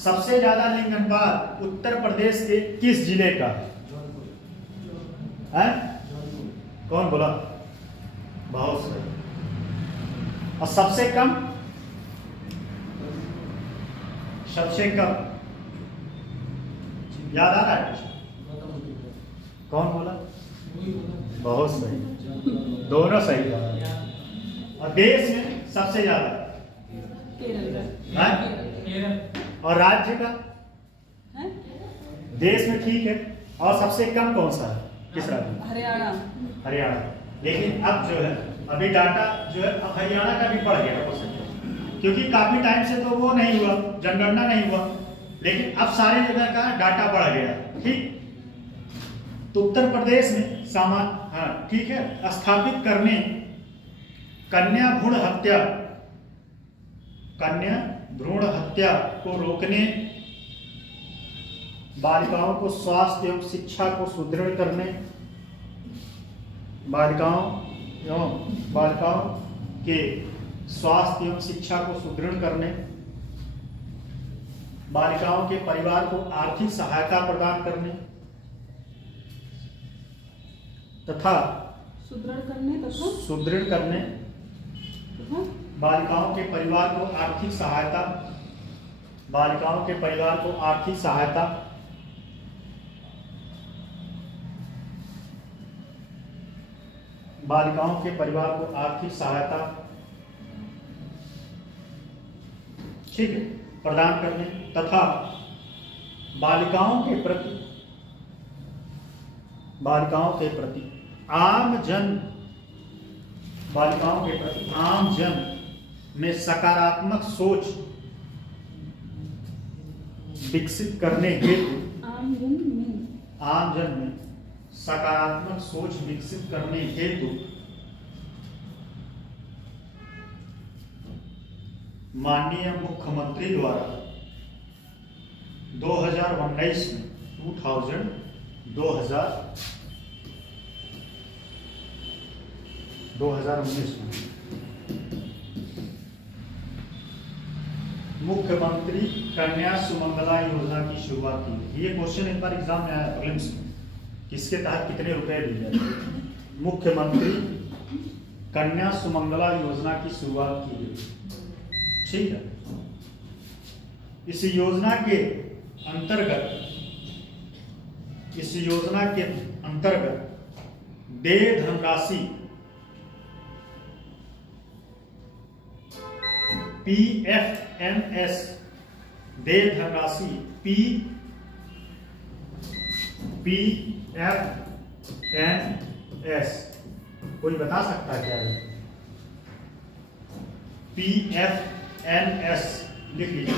सबसे ज्यादा लिंग अनुपात उत्तर प्रदेश के किस जिले का है? कौन बोला? बहुत सही। और सबसे कम याद आ रहा है? कौन बोला? बहुत सही, दोनों सही। और देश में सबसे ज्यादा और राज्य का? देश में ठीक है, और सबसे कम कौन सा है? किस राज्य? हरियाणा। लेकिन अब जो है, अभी डाटा जो है अब हरियाणा का भी बढ़ गया, क्योंकि काफी टाइम से तो वो नहीं हुआ, जनगणना नहीं हुआ, लेकिन अब सारे जगह का डाटा बढ़ गया। ठीक, तो उत्तर प्रदेश में ठीक है, स्थापित करने कन्या भ्रूण हत्या को रोकने, बालिकाओं को स्वास्थ्य एवं शिक्षा को सुदृढ़ करने, बालिकाओं के स्वास्थ्य एवं शिक्षा को सुदृढ़ करने, बालिकाओं के परिवार को आर्थिक सहायता प्रदान करने तथा सुदृढ़ करने बालिकाओं के परिवार को आर्थिक सहायता ठीक है। प्रदान करने तथा बालिकाओं के प्रति आम जन में सकारात्मक सोच विकसित करने हेतु आम जन में सकारात्मक सोच विकसित करने हेतु माननीय मुख्यमंत्री द्वारा 2019 में 2019 में मुख्यमंत्री कन्या सुमंगला योजना की शुरुआत की। ये क्वेश्चन एक बार एग्जाम में आया प्रीलिम्स में, किसके तहत कितने रुपए दिए जाते। मुख्यमंत्री कन्या सुमंगला योजना की शुरुआत की गई, ठीक है। इस योजना के अंतर्गत देय धनराशि PFMS देय धनराशि PFMS कोई बता सकता है क्या है? PFMS लिख लीजिए,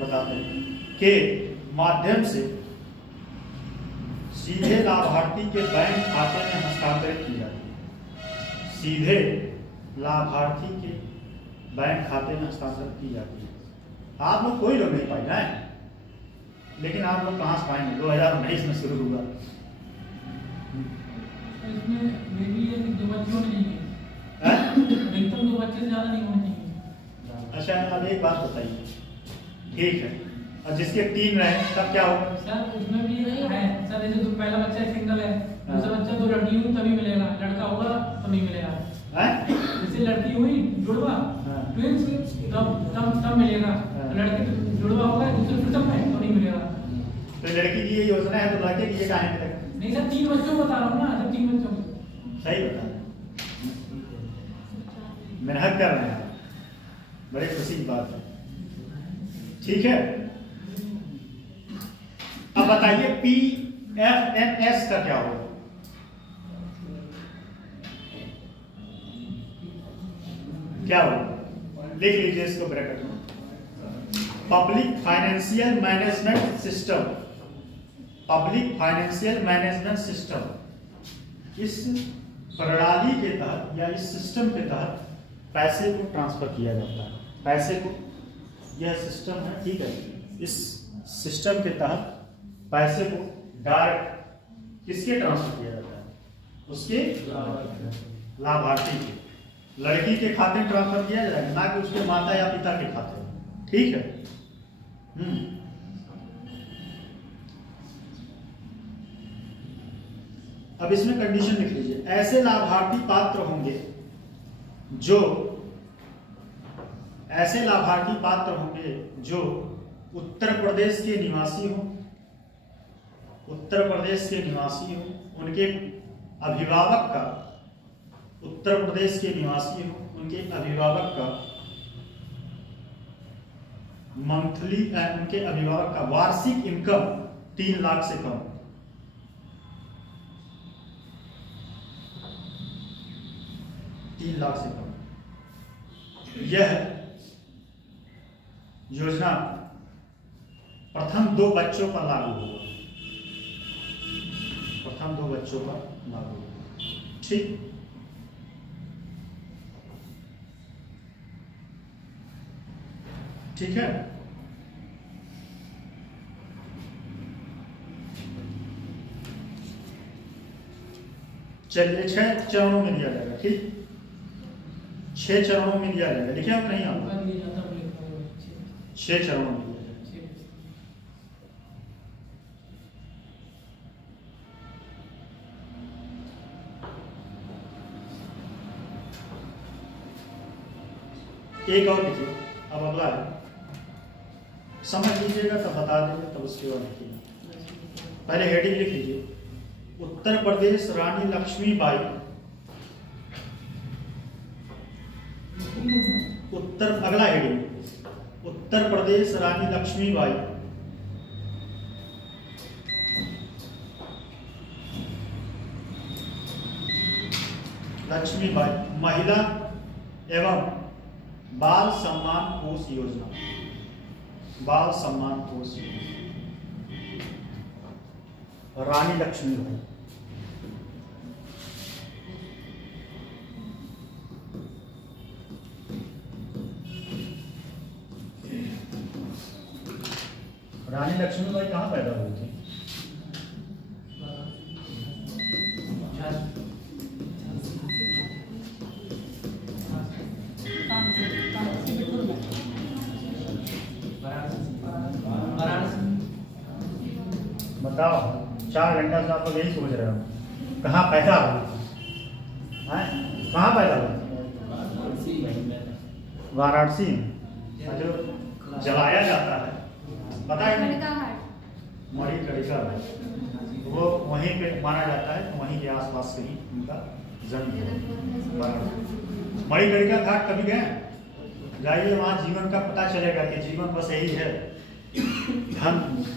बताते हैं। के माध्यम से सीधे लाभार्थी के बैंक खाते में हस्तांतरित की जाती है। सीधे लाभार्थी के बैंक खाते में हस्तांतरित की जाती है। आप लोग कोई लोग नहीं पाएगा है, लेकिन आप लोग कहाँ से पाएंगे? 2019 में शुरू हुआ। इसमें मेरी ये 2 बच्चों नहीं है, एकदम 2 बच्चे ज्यादा नहीं होने चाहिए। अच्छा, अब एक बात बताइए, ठीक है, और जिसके 3 रहे तब क्या होगा? सर उसमें भी है सर, जैसे तो पहला बच्चा सिंगल है, दूसरा बच्चा 2 लड़की हुई तभी मिलेगा, लड़का होगा तभी मिलेगा। जैसे लड़की हुई जुड़वा ट्विंस तब मिलेगा, लड़के जुड़वा होगा दूसरे फिर तब नहीं मिलेगा। तो लड़की की ये योजना है तो लड़के की ये कहां है? नहीं सर, 3 बच्चों को बता रहा हूँ ना, जब 3 बच्चों सही बता रहे, मेहनत कर रहे हैं, बड़ी खुशी की बात है, ठीक है। अब बताइए PFMS का क्या होगा? क्या होगा? लिख लीजिए इसको ब्रैकेट में, public financial management system. Public financial management system, इस प्रणाली के तहत या इस सिस्टम के तहत पैसे को ट्रांसफर किया जाता है। पैसे को, यह सिस्टम है, ठीक है, इस सिस्टम के तहत पैसे को डायरेक्ट किसके ट्रांसफर किया जाता है? उसके लाभार्थी के, लड़की के खाते में ट्रांसफर किया जाएगा, ना कि उसके माता या पिता के खाते में, ठीक है। अब इसमें कंडीशन लिख लीजिए, ऐसे लाभार्थी पात्र होंगे जो उत्तर प्रदेश के निवासी हो, उनके अभिभावक का उत्तर प्रदेश के निवासी हो, उनके अभिभावक का मंथली, उनके अभिभावक का वार्षिक इनकम 3 लाख से कम, 3 लाख से कम। यह योजना प्रथम 2 बच्चों पर लागू होगा, ठीक। ठीक है, चलिए 6 चरणों में दिया जाएगा, ठीक, 6 चरणों में दिया जाएगा। लिखे आप नहीं? आप 6 चरणों में दिया जाएगा। एक और लिखिए, अब अगला है, समझ लीजिएगा तब बता देंगे, तब उसके बाद लिखिए। पहले हेडिंग लिख लीजिए, उत्तर प्रदेश रानी लक्ष्मीबाई, अगला हेडिंग, उत्तर प्रदेश रानी लक्ष्मीबाई महिला एवं बाल सम्मान कोष योजना, बाल सम्मान कोष योजना, रानी लक्ष्मीबाई। रानी लक्ष्मीबाई कहाँ पैदा हुई थी? बताओ, 4 घंटा से आप लोग यही सोच रहे हो, कहाँ पैदा हुई थी? कहाँ पैदा हुई? वाराणसी में। जो जलाया जाता है पता है? मणिकर्णिका, वो वहीं पे माना जाता है, वहीं के आसपास से ही उनका जन्म हुआ। मणिकर्णिका घाट कभी गए? जाइए, वहाँ जीवन का पता चलेगा कि जीवन बस यही है, धन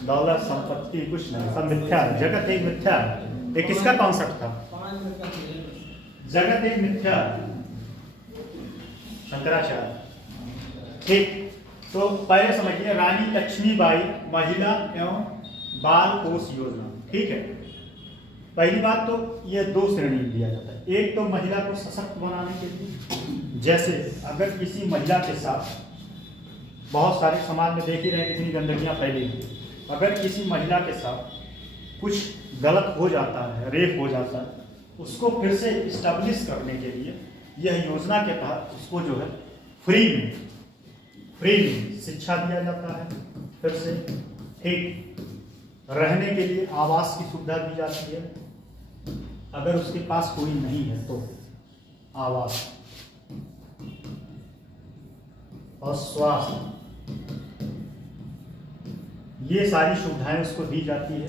दौलत संपत्ति कुछ नहीं, सब मिथ्या है, जगत एक मिथ्या है। ये किसका कॉन्सेप्ट था? जगत एक मिथ्या, शंकराचार्य। ठीक, तो पहले समझिए, रानी लक्ष्मीबाई महिला एवं बाल कोष योजना। ठीक है, पहली बात तो ये 2 श्रेणी दिया जाता है। एक तो महिला को सशक्त बनाने के लिए, जैसे अगर किसी महिला के साथ, बहुत सारे समाज में देख ही रहे कितनी गंदगियां फैली हैं, अगर किसी महिला के साथ कुछ गलत हो जाता है, रेप हो जाता है, उसको फिर से इस्टेब्लिश करने के लिए यह योजना के तहत उसको जो है फ्री में शिक्षा दिया जाता है, फिर से ठीक रहने के लिए आवास की सुविधा दी जाती है, अगर उसके पास कोई नहीं है तो आवास और स्वास्थ्य, ये सारी सुविधाएं उसको दी जाती है।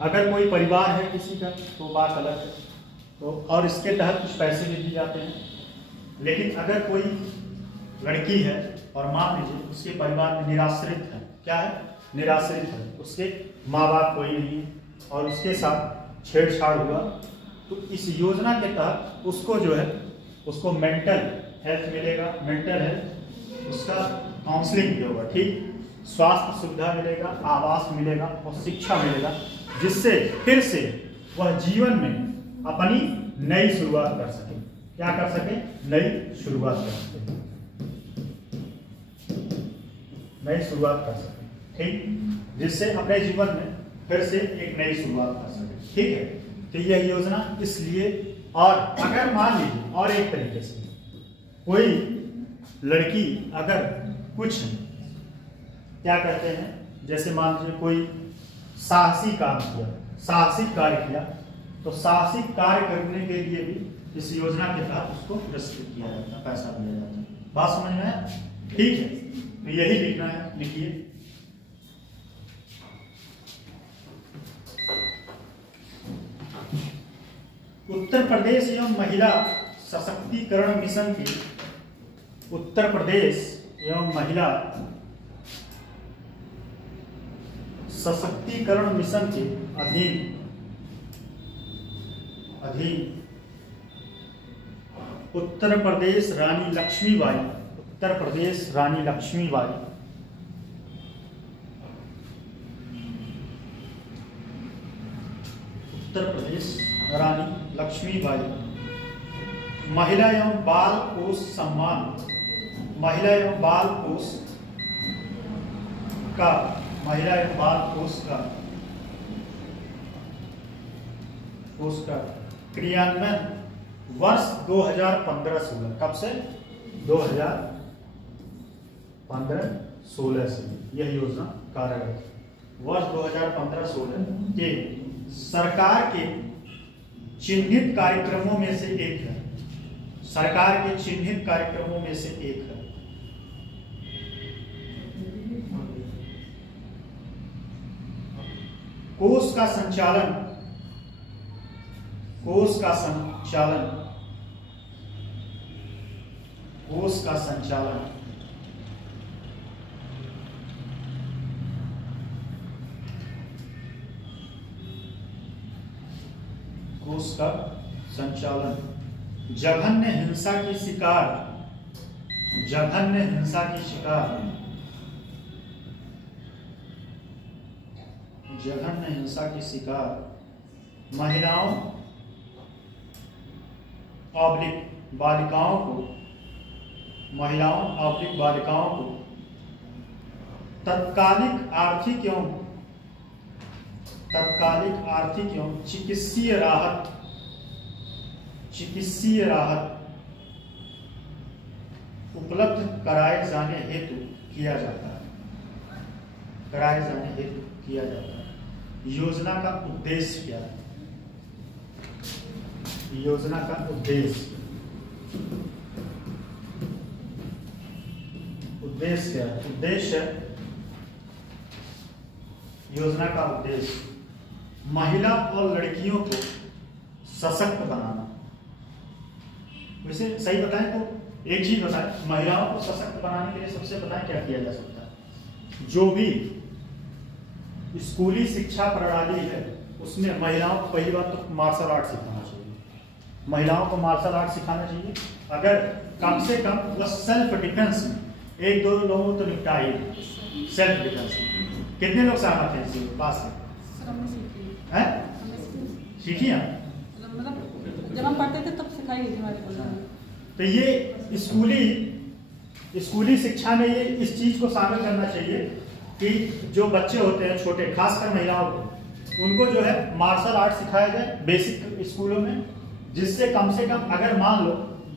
अगर कोई परिवार है किसी का तो बात अलग है, तो और इसके तहत कुछ पैसे भी दिए जाते हैं। लेकिन अगर कोई लड़की है और मान लीजिए उसके परिवार में निराश्रित है, क्या है? निराश्रित है, उसके माँ बाप कोई नहीं और उसके साथ छेड़छाड़ हुआ, तो इस योजना के तहत उसको जो है उसको मेंटल हेल्थ मिलेगा, मेंटल हेल्थ, उसका काउंसलिंग भी होगा, ठीक, स्वास्थ्य सुविधा मिलेगा, आवास मिलेगा और शिक्षा मिलेगा, जिससे फिर से वह जीवन में अपनी नई शुरुआत कर सके। क्या कर सके? नई शुरुआत कर सके, नई शुरुआत कर सके, ठीक, जिससे अपने जीवन में फिर से एक नई शुरुआत कर सके। ठीक है, तो यह योजना इसलिए। और अगर मान लीजिए और एक तरीके से कोई लड़की अगर कुछ क्या कहते हैं, जैसे मान लीजिए कोई साहसी काम किया, साहसिक कार्य किया, तो साहसिक कार्य करने के लिए भी इस योजना के तहत उसको पुरस्कृत किया जाता है, पैसा दिया जाता है। बात समझ में आया? ठीक है, तो यही लिखना है, लिखिए। उत्तर प्रदेश एवं महिला सशक्तिकरण मिशन के, उत्तर प्रदेश एवं महिला सशक्तिकरण मिशन के अधीन उत्तर प्रदेश रानी लक्ष्मीबाई, उत्तर प्रदेश रानी लक्ष्मीबाई उत्तर प्रदेश रानी लक्ष्मीबाई महिला एवं बाल कोष सम्मान, महिला एवं बाल कोष का, महिला एवं बाल कोष का क्रियान्वयन वर्ष 2015-16, कब से? 2015-16 से यह योजना कार्यरत। वर्ष 2015-16 के सरकार के चिन्हित कार्यक्रमों में से एक है, सरकार के चिन्हित कार्यक्रमों में से एक है। कोष का संचालन उसका संचालन। जघन्य हिंसा की शिकार, जघन्य हिंसा की शिकार, जघन्य हिंसा की शिकार महिलाओं ऑब्लिक बालिकाओं को, महिलाओं ऑब्लिक बालिकाओं को तत्कालिक आर्थिक एवं चिकित्सीय राहत उपलब्ध कराए जाने हेतु किया जाता है। योजना का उद्देश्य क्या है? योजना का उद्देश्य क्या है? उद्देश्य योजना का उद्देश्य महिला और लड़कियों को सशक्त बनाना। वैसे सही बताएं तो एक चीज बताएं, महिलाओं को सशक्त बनाने के लिए सबसे बताएं क्या किया जा सकता है। जो भी स्कूली शिक्षा प्रणाली है उसमें महिलाओं को पहली बात तो मार्शल आर्ट सिखाना चाहिए। महिलाओं को मार्शल आर्ट सिखाना चाहिए। अगर कम से कम वो सेल्फ डिफेंस में एक दो लोगों तो निपटा ही, सेल्फ डिफेंस में कितने लोग सहमत हैं इससे? पास है सीखी हैं? मतलब जब हम पढ़ते थे तब सिखाई गई थी हमारे को। तो ये स्कूली शिक्षा में ये इस चीज को शामिल करना चाहिए कि जो बच्चे होते हैं छोटे, खासकर महिलाओं को, उनको जो है मार्शल आर्ट सिखाया जाए बेसिक स्कूलों में, जिससे कम से कम अगर मान लो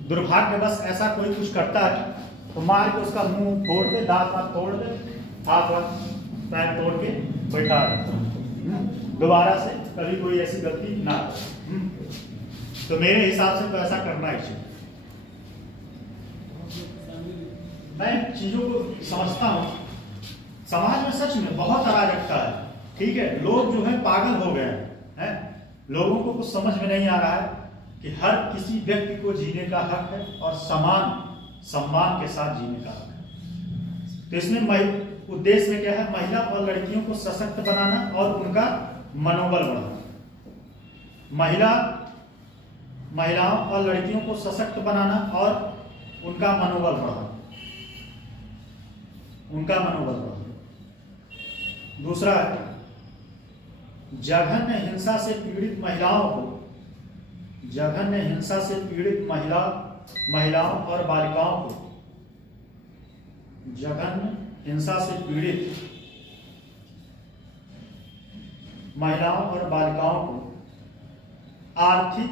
दुर्भाग्यवश ऐसा कोई कुछ करता है तो मार के उसका मुंह फोड़ दे, दांत तोड़ दे, हाथ पैर तोड़ के बैठा दे, दोबारा से कभी कोई ऐसी गलती ना हो। तो मेरे हिसाब से तो ऐसा करना ही चाहिए। मैं चीजों को समझता हूँ, समाज में सच में बहुत अराजकता है। ठीक है, लोग जो है पागल हो गए हैं। लोगों को कुछ समझ में नहीं आ रहा है कि हर किसी व्यक्ति को जीने का हक है और समान सम्मान के साथ जीने का हक है। तो इसमें उद्देश्य में क्या है? महिला और लड़कियों को सशक्त बनाना और उनका मनोबल बढ़ाना। महिलाओं और लड़कियों को सशक्त बनाना और उनका मनोबल बढ़ाना। दूसरा है जघन्य हिंसा से पीड़ित महिलाओं को, जघन्य हिंसा से पीड़ित महिलाओं और बालिकाओं को, जघन्य हिंसा से पीड़ित महिलाओं और बालिकाओं को आर्थिक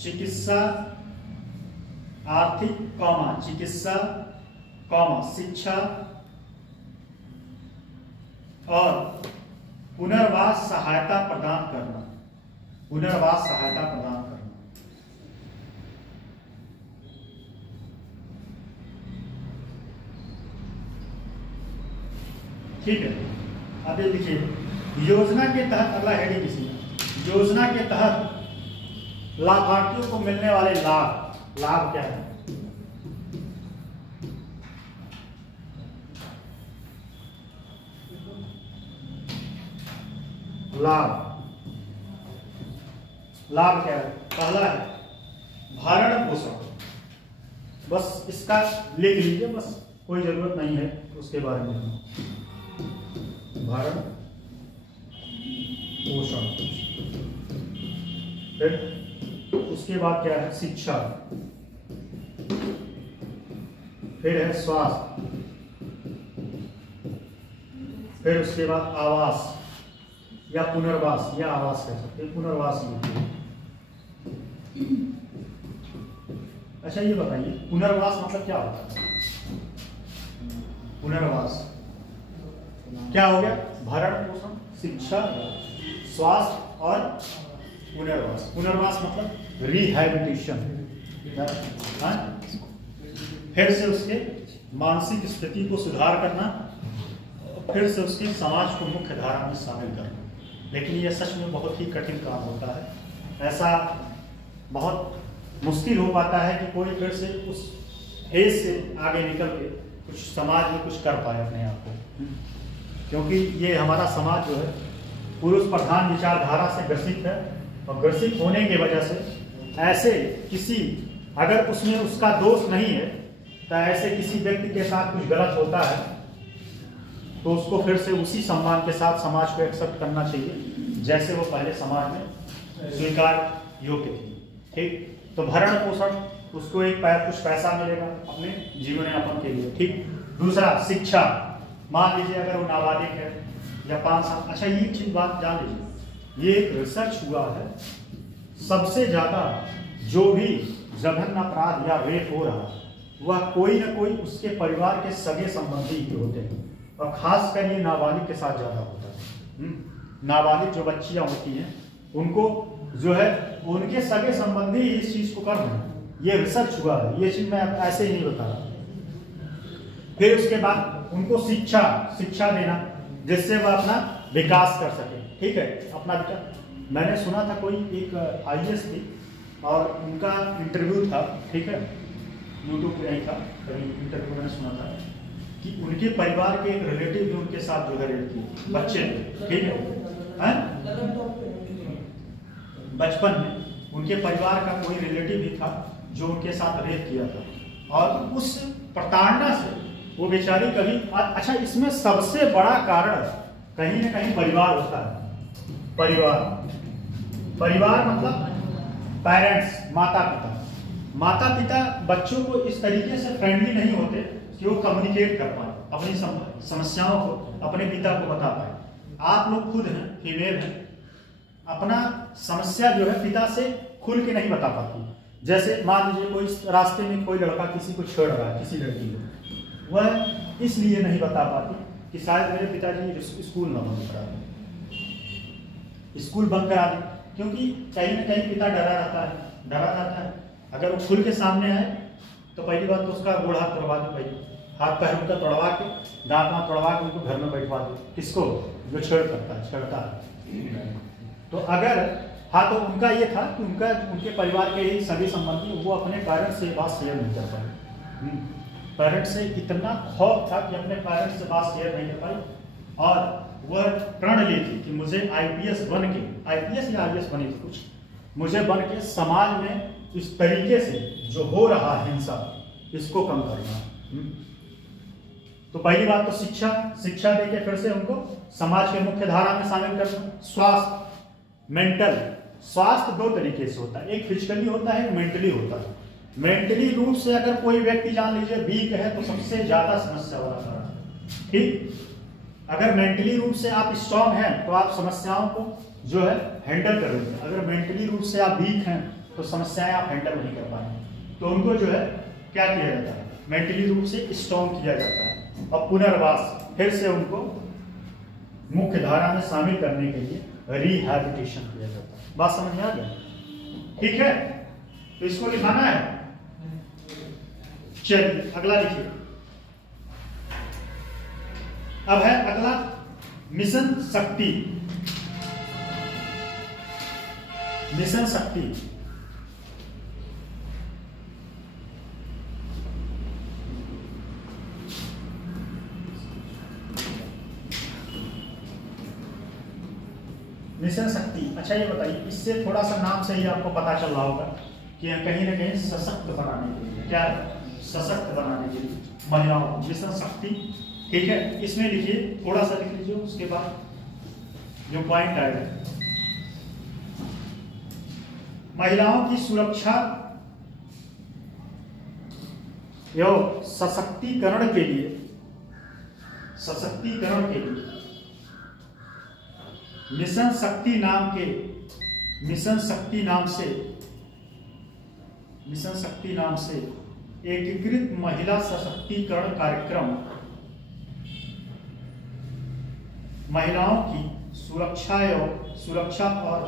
चिकित्सा, शिक्षा और पुनर्वास सहायता प्रदान करना। ठीक है, अब ये देखिए योजना के तहत अगला हेडिंग इसी है। योजना के तहत लाभार्थियों को मिलने वाले लाभ क्या है? लाभ क्या है? पहला है भरण पोषण। बस इसका लिख लीजिए, बस कोई जरूरत नहीं है उसके बारे में। भरण पोषण, फिर उसके बाद क्या है? शिक्षा, फिर है स्वास्थ्य, फिर उसके बाद आवास या पुनर्वास, या आवास कह सकते हैं, पुनर्वास। अच्छा ये बताइए पुनर्वास मतलब क्या होता है? पुनर्वास क्या हो गया? भरण पोषण, शिक्षा, स्वास्थ्य और पुनर्वास मतलब रिहैबिलिटेशन। फिर से उसके मानसिक स्थिति को सुधार करना, फिर से उसके समाज को मुख्य धारा में शामिल करना। लेकिन यह सच में बहुत ही कठिन काम होता है। ऐसा बहुत मुश्किल हो पाता है कि कोई फिर से उस फेज से आगे निकल के कुछ समाज में कुछ कर पाए अपने आप को, क्योंकि ये हमारा समाज जो है पुरुष प्रधान विचारधारा से ग्रसित है और ग्रसित होने की वजह से ऐसे किसी, अगर उसमें उसका दोष नहीं है तो ऐसे किसी व्यक्ति के साथ कुछ गलत होता है तो उसको फिर से उसी सम्मान के साथ समाज को एक्सेप्ट करना चाहिए जैसे वो पहले समाज में स्वीकार योग्य थी। ठीक, तो भरण पोषण, उसको एक कुछ पैसा मिलेगा अपने जीवन यापन के लिए। ठीक, दूसरा शिक्षा, मान लीजिए अगर वो नाबालिग है या 5 साल, अच्छा ये चीज बात जान लीजिए, ये एक रिसर्च हुआ है, सबसे ज्यादा जो भी जघन्य अपराध या रेप हो रहा है वह कोई ना कोई उसके परिवार के सगे संबंधी ही होते हैं, और खासकर ये नाबालिग के साथ ज्यादा होता है। नाबालिग जो बच्चियां होती हैं उनको जो है उनके सगे संबंधी इस चीज को कर रहे हैं, ये रिसर्च हुआ है, ये चीज मैं ऐसे ही नहीं बता रहा। फिर उसके बाद उनको शिक्षा देना जिससे वह अपना विकास कर सके। ठीक है, अपना विकास। मैंने सुना था कोई एक IAS थी और उनका इंटरव्यू था, ठीक है, यूट्यूब पे नहीं था, कहीं इंटरव्यू मैंने सुना था कि उनके परिवार के एक रिलेटिव भी उनके साथ जो है रेप किए, बच्चे, ठीक है, बचपन में उनके परिवार का कोई रिलेटिव भी था जो उनके साथ रेप किया था, और उस प्रताड़ना से वो बेचारी कभी, अच्छा इसमें सबसे बड़ा कारण कहीं ना कहीं परिवार होता है। परिवार मतलब पेरेंट्स, माता पिता बच्चों को इस तरीके से फ्रेंडली नहीं होते कि वो कम्युनिकेट कर पाए, अपनी समस्याओं को अपने पिता को बता पाए। आप लोग खुद हैं, फीमेल हैं, अपना समस्या जो है पिता से खुल के नहीं बता पाती। जैसे मान लीजिए कोई रास्ते में कोई लड़का किसी को छेड़ रहा है, किसी लड़की को, वह इसलिए नहीं बता पाती कि शायद मेरे पिताजी स्कूल ना बंद करा दें, स्कूल बंद करा दें, क्योंकि कहीं ना कहीं पिता डरा रहता है। अगर वो खुल के सामने आए तो पहली बात तो उसका गोड़ हाथ तोड़वा दो, पहले हाथ पैर उनका तोड़वा के, दांत वाँत तोड़वा के उनको घर में बैठवा दो। किसको? जो छेड़ता है। तो अगर हाँ, तो उनका ये था कि उनके परिवार के ही सभी संबंधी वो अपने पेरेंट्स से बात शेयर नहीं कर पाए। पेरेंट्स से इतना खौफ था कि अपने पेरेंट्स से बात शेयर नहीं कर पाई, और वह प्रण ली थी कि मुझे IPS बन के, IPS या IAS बनी थी कुछ, मुझे बन के समाज में इस तरीके से जो हो रहा हिंसा इसको कम करना। तो पहली बात तो शिक्षा देके फिर से उनको समाज के मुख्य धारा में शामिल करना। स्वास्थ्य, मेंटल स्वास्थ्य 2 तरीके से होता है, एक फिजिकली होता है, एक मेंटली होता है। मेंटली रूप से अगर कोई व्यक्ति जान लीजिए वीक है तो सबसे ज्यादा समस्या वाला कारण। ठीक, अगर मेंटली रूप से आप स्ट्रांग हैं तो आप समस्याओं को जो है हैंडल कर लेते हैं। अगर मेंटली रूप से आप वीक हैं तो समस्याएं आप हैंडल नहीं कर पाएंगे। तो उनको जो है क्या किया जाता है, मेंटली रूप से स्ट्रांग किया जाता है, और पुनर्वास, फिर से उनको मुख्य धारा में शामिल करने के लिए रिहैबिलिटेशन किया जाता है। बात समझ में आ गया? ठीक है, तो इसको लिखाना है। चलिए अगला लिखिए। अब है अगला मिशन शक्ति। मिशन शक्ति मिशन शक्ति। अच्छा ये बताइए, इससे थोड़ा सा नाम से ही आपको पता चल रहा होगा कि कहीं ना कहीं सशक्त बनाने के लिए, क्या सशक्त बनाने के लिए महिलाओं को मिशन शक्ति। ठीक है, इसमें लिखिए, थोड़ा सा लिख लीजिए, उसके बाद जो पॉइंट आएगा, महिलाओं की सुरक्षा एवं सशक्तिकरण के लिए मिशन शक्ति नाम से एकीकृत महिला सशक्तिकरण कार्यक्रम महिलाओं की सुरक्षा और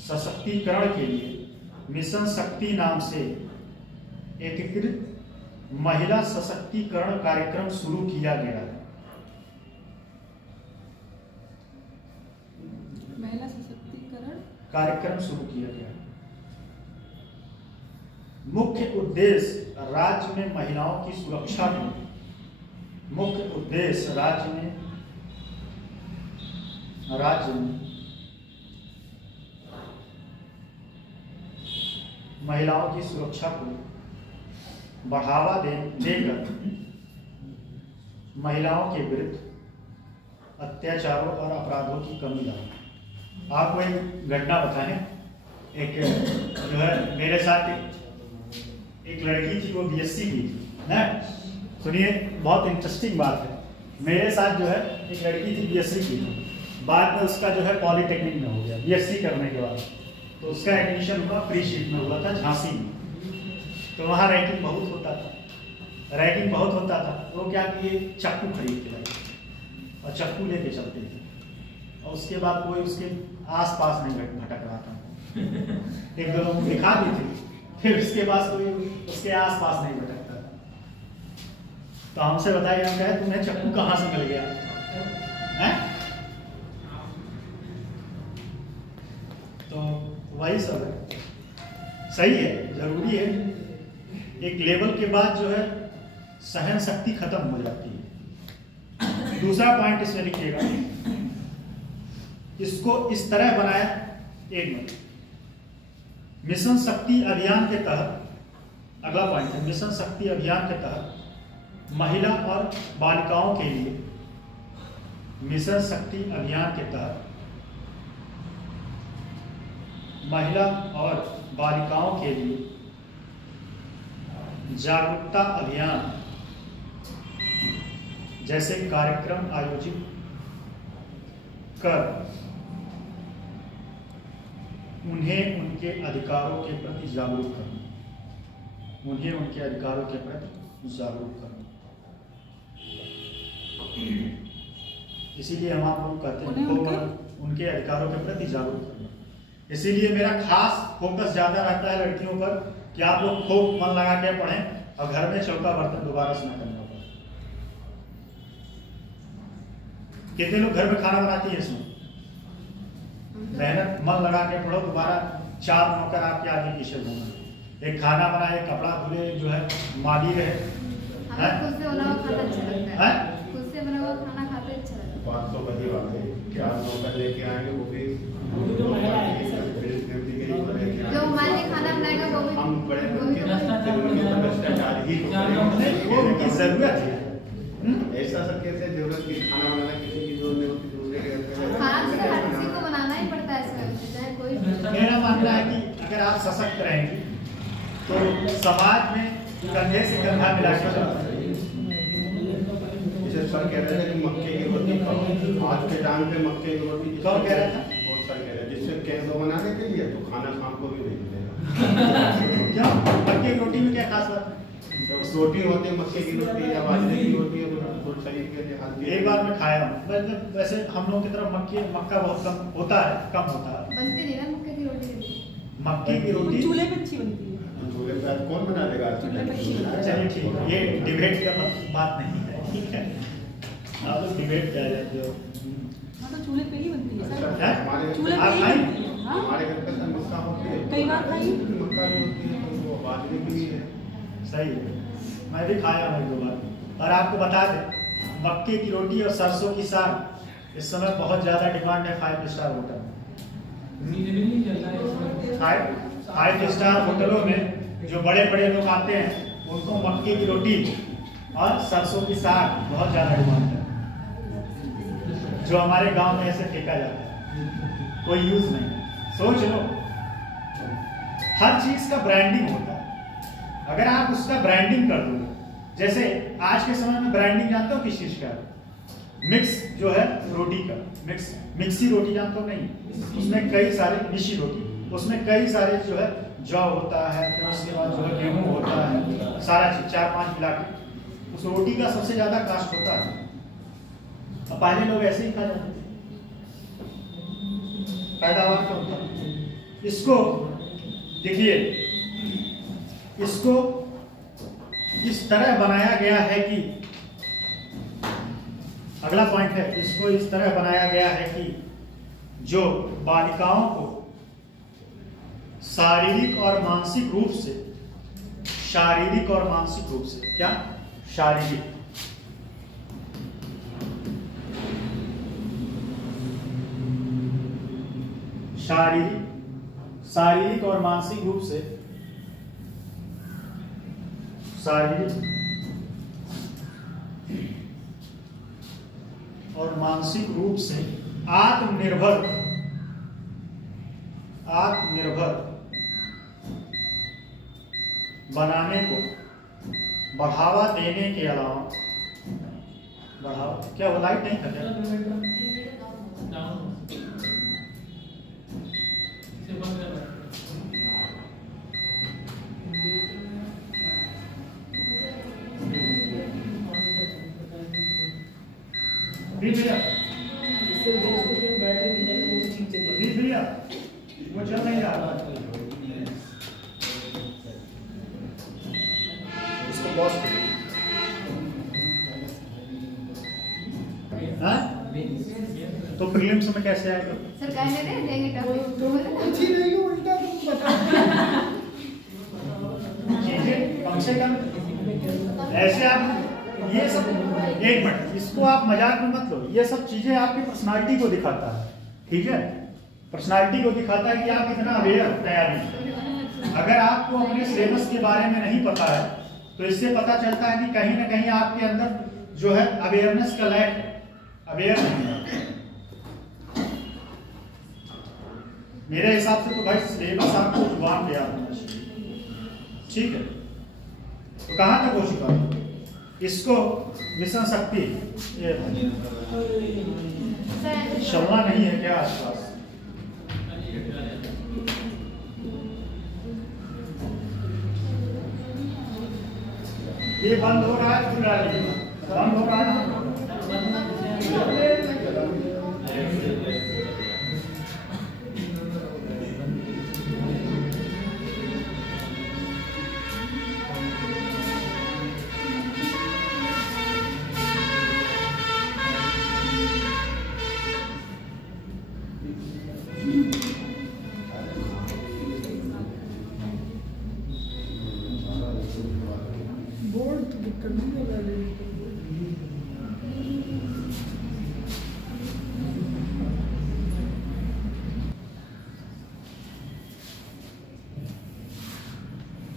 सशक्तिकरण के लिए मिशन शक्ति नाम से एकीकृत महिला सशक्तिकरण कार्यक्रम शुरू किया गया है। महिला सशक्तिकरण कार्यक्रम शुरू किया गया है। मुख्य उद्देश्य राज्य में महिलाओं की सुरक्षा को, मुख्य उद्देश्य राज्य में महिलाओं की सुरक्षा को बढ़ावा देकर महिलाओं के विरुद्ध अत्याचारों और अपराधों की कमी लाना। आपको एक घटना बताएं। एक जो है मेरे साथ एक लड़की थी, वो बीएससी की थी ना। सुनिए, बहुत इंटरेस्टिंग बात है। मेरे साथ जो है एक लड़की थी, बीएससी की थी। बाद में उसका जो है पॉलिटेक्निक में हो गया। बीएससी करने के बाद तो उसका एडमिशन हुआ फ्री सीट में हुआ था, झांसी में। तो वहाँ रैगिंग बहुत होता था। वो क्या किए, चाकू खरीद के लाए और चाकू लेके चलते थे। और उसके बाद कोई उसके आस-पास नहीं भटक रहा था। एक दो लोग दिखा दी थी, फिर उसके बाद कोई उसके आस-पास नहीं भटकता था। तो हमसे बताइए, हम कहे तुम्हें चाकू कहाँ से मिल गया है? तो वही सब है। सही है, जरूरी है। एक लेवल के बाद जो है सहन शक्ति खत्म हो जाती है। दूसरा पॉइंट इसमें लिखिएगा, इसको इस तरह बनाया। एक मिनट, मिशन शक्ति अभियान के तहत, अगला पॉइंट है, मिशन शक्ति अभियान के तहत महिला और बालिकाओं के लिए, मिशन शक्ति अभियान के तहत महिला और बालिकाओं के लिए जागरूकता अभियान जैसे कार्यक्रम आयोजित कर उन्हें उनके अधिकारों के प्रति जागरूक करना। इसीलिए हम आप लोग कहते हैं उनके अधिकारों के प्रति जागरूक करना। इसीलिए मेरा खास फोकस ज्यादा रहता है लड़कियों पर कि आप लोग खूब मन लगा के पढ़ें और घर में चौका बर्तन दोबारा से न करना पड़े। कितने लोग घर में खाना बनाती है? इसमें मेहनत, मन लगा के पढ़ो। दोबारा 4 नौकर आपके आगे पीछे घूमना, एक खाना बनाए, कपड़ा धुले, जो है माली रहे। खुद से बना हुआ खाना अच्छा लगता है। खुद से बना हुआ खाना खाते अच्छा लगता है। 500 बदी बात है, 4 नौकर लेके आएंगे, वो भी जो हमारे लिए खाना बनाएगा वो भी हम बड़े भ्रष्टाचार ही वो उनकी जरूरत है। ऐसा सब कैसे जरूरत की खाना बनाना किसी की जरूरत नहीं होती, दूसरे के खाना तो हर किसी को बनाना ही पड़ता है इसमें, चाहे कोई। मेरा मानना है कि अगर आप सशक्त रहेंगे तो समाज में कंधे से कंधा मिला के चलते हैं। जैसे सर कह रहे थे कि मक्के की रोटी खाओ, आज के टाइम पे मक्के की रोटी कौन कह रहा था? और सर कह रहे जिससे कैंसर बनाने के लिए तो खाना शाम को भी नहीं मिलेगा। क्या मक्के की रोटी में क्या खास बात है? रोटी होती है मक्के की रोटी या बाजरे की रोटी है, तो शरीर के लिए हाथ एक बार मैं खाया हूँ। मतलब वैसे हम लोग की तरफ मक्का बहुत कम होता है। बनती नहीं ना मक्के की रोटी। मक्के की रोटी चूल्हे पे अच्छी बनती है। चूल्हे पे कौन बना देगा? चलिए ठीक है, ये डिबेट का बात नहीं है, ठीक है। आप लोग डिबेट कर रहे हो। हाँ तो चूल्हे पे ही बनती है सर। हमारे चूल्हे पे ही बनती है। हाँ हमारे घर पे सर मक्का होती है, कई बार खाई। मक्का भी होती है, तो वो बाजरे की भी है। सही है, मैं भी खाया हूँ 1-2 बार। और आपको बता दें, मक्के की रोटी और सरसों की साग इस समय बहुत ज्यादा डिमांड है 5 स्टार होटल में। 5 स्टार होटलों में जो बड़े बड़े लोग आते हैं उनको मक्के की रोटी और सरसों की साग बहुत ज्यादा डिमांड है, जो हमारे गांव में ऐसे फेंका जाता है, कोई यूज नहीं। सोच लो, हर चीज का ब्रांडिंग होता है। अगर आप उसका ब्रांडिंग कर दो, जैसे आज के समय में ब्रांडिंग जानते हो किस चीज का? मिक्स जो है रोटी का, मिक्सी रोटी जानते हो? नहीं, उसमें कई सारे, मिक्सी रोटी, उसमें कई सारे जो है जौ होता है, फिर उसके बाद जो है गेहूं होता है, सारा चीज 4-5 मिला के उस रोटी का सबसे ज्यादा कास्ट होता है। अब पहले लोग ऐसे ही खा जाते थे, पैदावार का होता है। इसको देखिए, इसको इस तरह बनाया गया है कि, अगला पॉइंट है, इसको इस तरह बनाया गया है कि जो बालिकाओं को शारीरिक और मानसिक रूप से क्या? शारीरिक और मानसिक रूप से शारीरिक और मानसिक रूप से आत्मनिर्भर बनाने को बढ़ावा देने के अलावा क्या वो लाइट नहीं था क्या? भैया वो चल नहीं रहा, उसको बॉस तो प्रीलिम्स में कैसे आएगा? सर कहने दे देंगे टॉपिक कुछ ही नहीं उल्टा तुम बता चीजें कम से कम ऐसे आप ये सब, एक मिनट, इसको आप मजाक में मत लो, ये सब चीजें आपकी पर्सनालिटी को दिखाता है, ठीक है? पर्सनालिटी को दिखाता है कि आप कितना अवेयर तैयारी। अगर आपको अपने सिलेबस के बारे में नहीं पता है तो इससे पता चलता है कि कहीं ना कहीं आपके अंदर जो है अवेयरनेस का लैक, अवेयर नहीं है। मेरे हिसाब से तो भाई सिलेबस आपको जुबान पे याद होना चाहिए, ठीक है? तो कहाँ तक हो चुका है इसको? मिशन शक्ति चलना नहीं है क्या आसपास? ये बंद हो रहा है, खुल रहा है, बंद हो रहा है।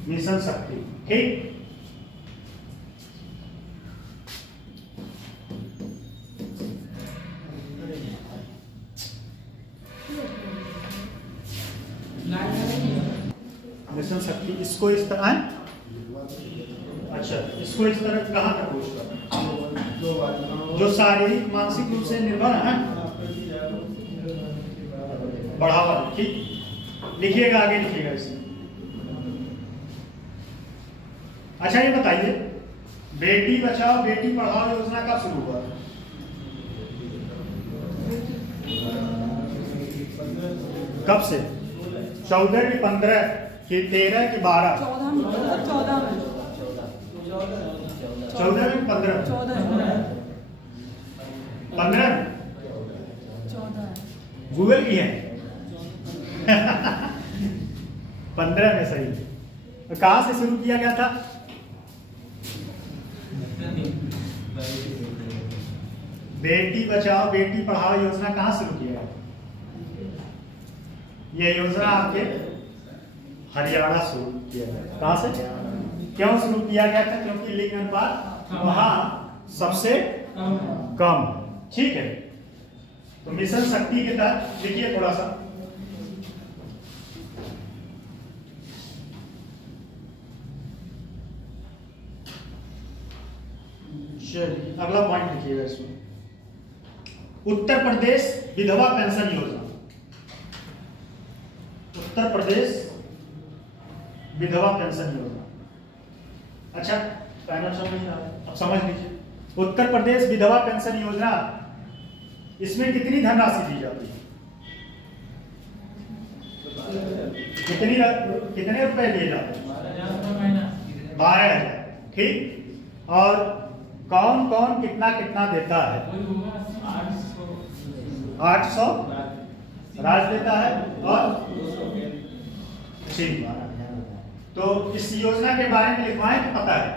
मिशन शक्ति, ठीक? मिशन शक्ति इसको इस तरह है? अच्छा, इसको इस तरह कहाँ तक पूछता? जो शारीरिक मानसिक रूप से निर्भर है, बढ़ावा, ठीक? लिखिएगा, आगे लिखिएगा इसमें। अच्छा ये बताइए, बेटी बचाओ बेटी पढ़ाओ योजना कब शुरू हुआ? कब से? 14 की 15 की 13 की 12? 14 में 14 में 14 में 15 15 गूगल की है 15 में सही। तो कहाँ से शुरू किया गया था? बेटी बचाओ बेटी पढ़ाओ योजना कहाँ शुरू किया गया? यह योजना आपके हरियाणा शुरू किया गया। कहाँ से? क्यों शुरू किया गया था? क्योंकि लिंग अनुपात वहां सबसे कम, ठीक है? तो मिशन शक्ति के तहत देखिए थोड़ा सा, चलिए अगला पॉइंट लिखिएगा इसमें। उत्तर प्रदेश विधवा पेंशन योजना, उत्तर प्रदेश विधवा पेंशन योजना। अच्छा पैनल समझ रहा है, अब समझ लीजिए। उत्तर प्रदेश विधवा पेंशन योजना, इसमें कितनी धनराशि दी जाती है? कितने रुपए दिए जाते हैं? 12,000, ठीक? और कौन कौन कितना कितना देता है? 800 राज्य देता है और ठीक। तो इस योजना के बारे में लिखवाएं कि पता है?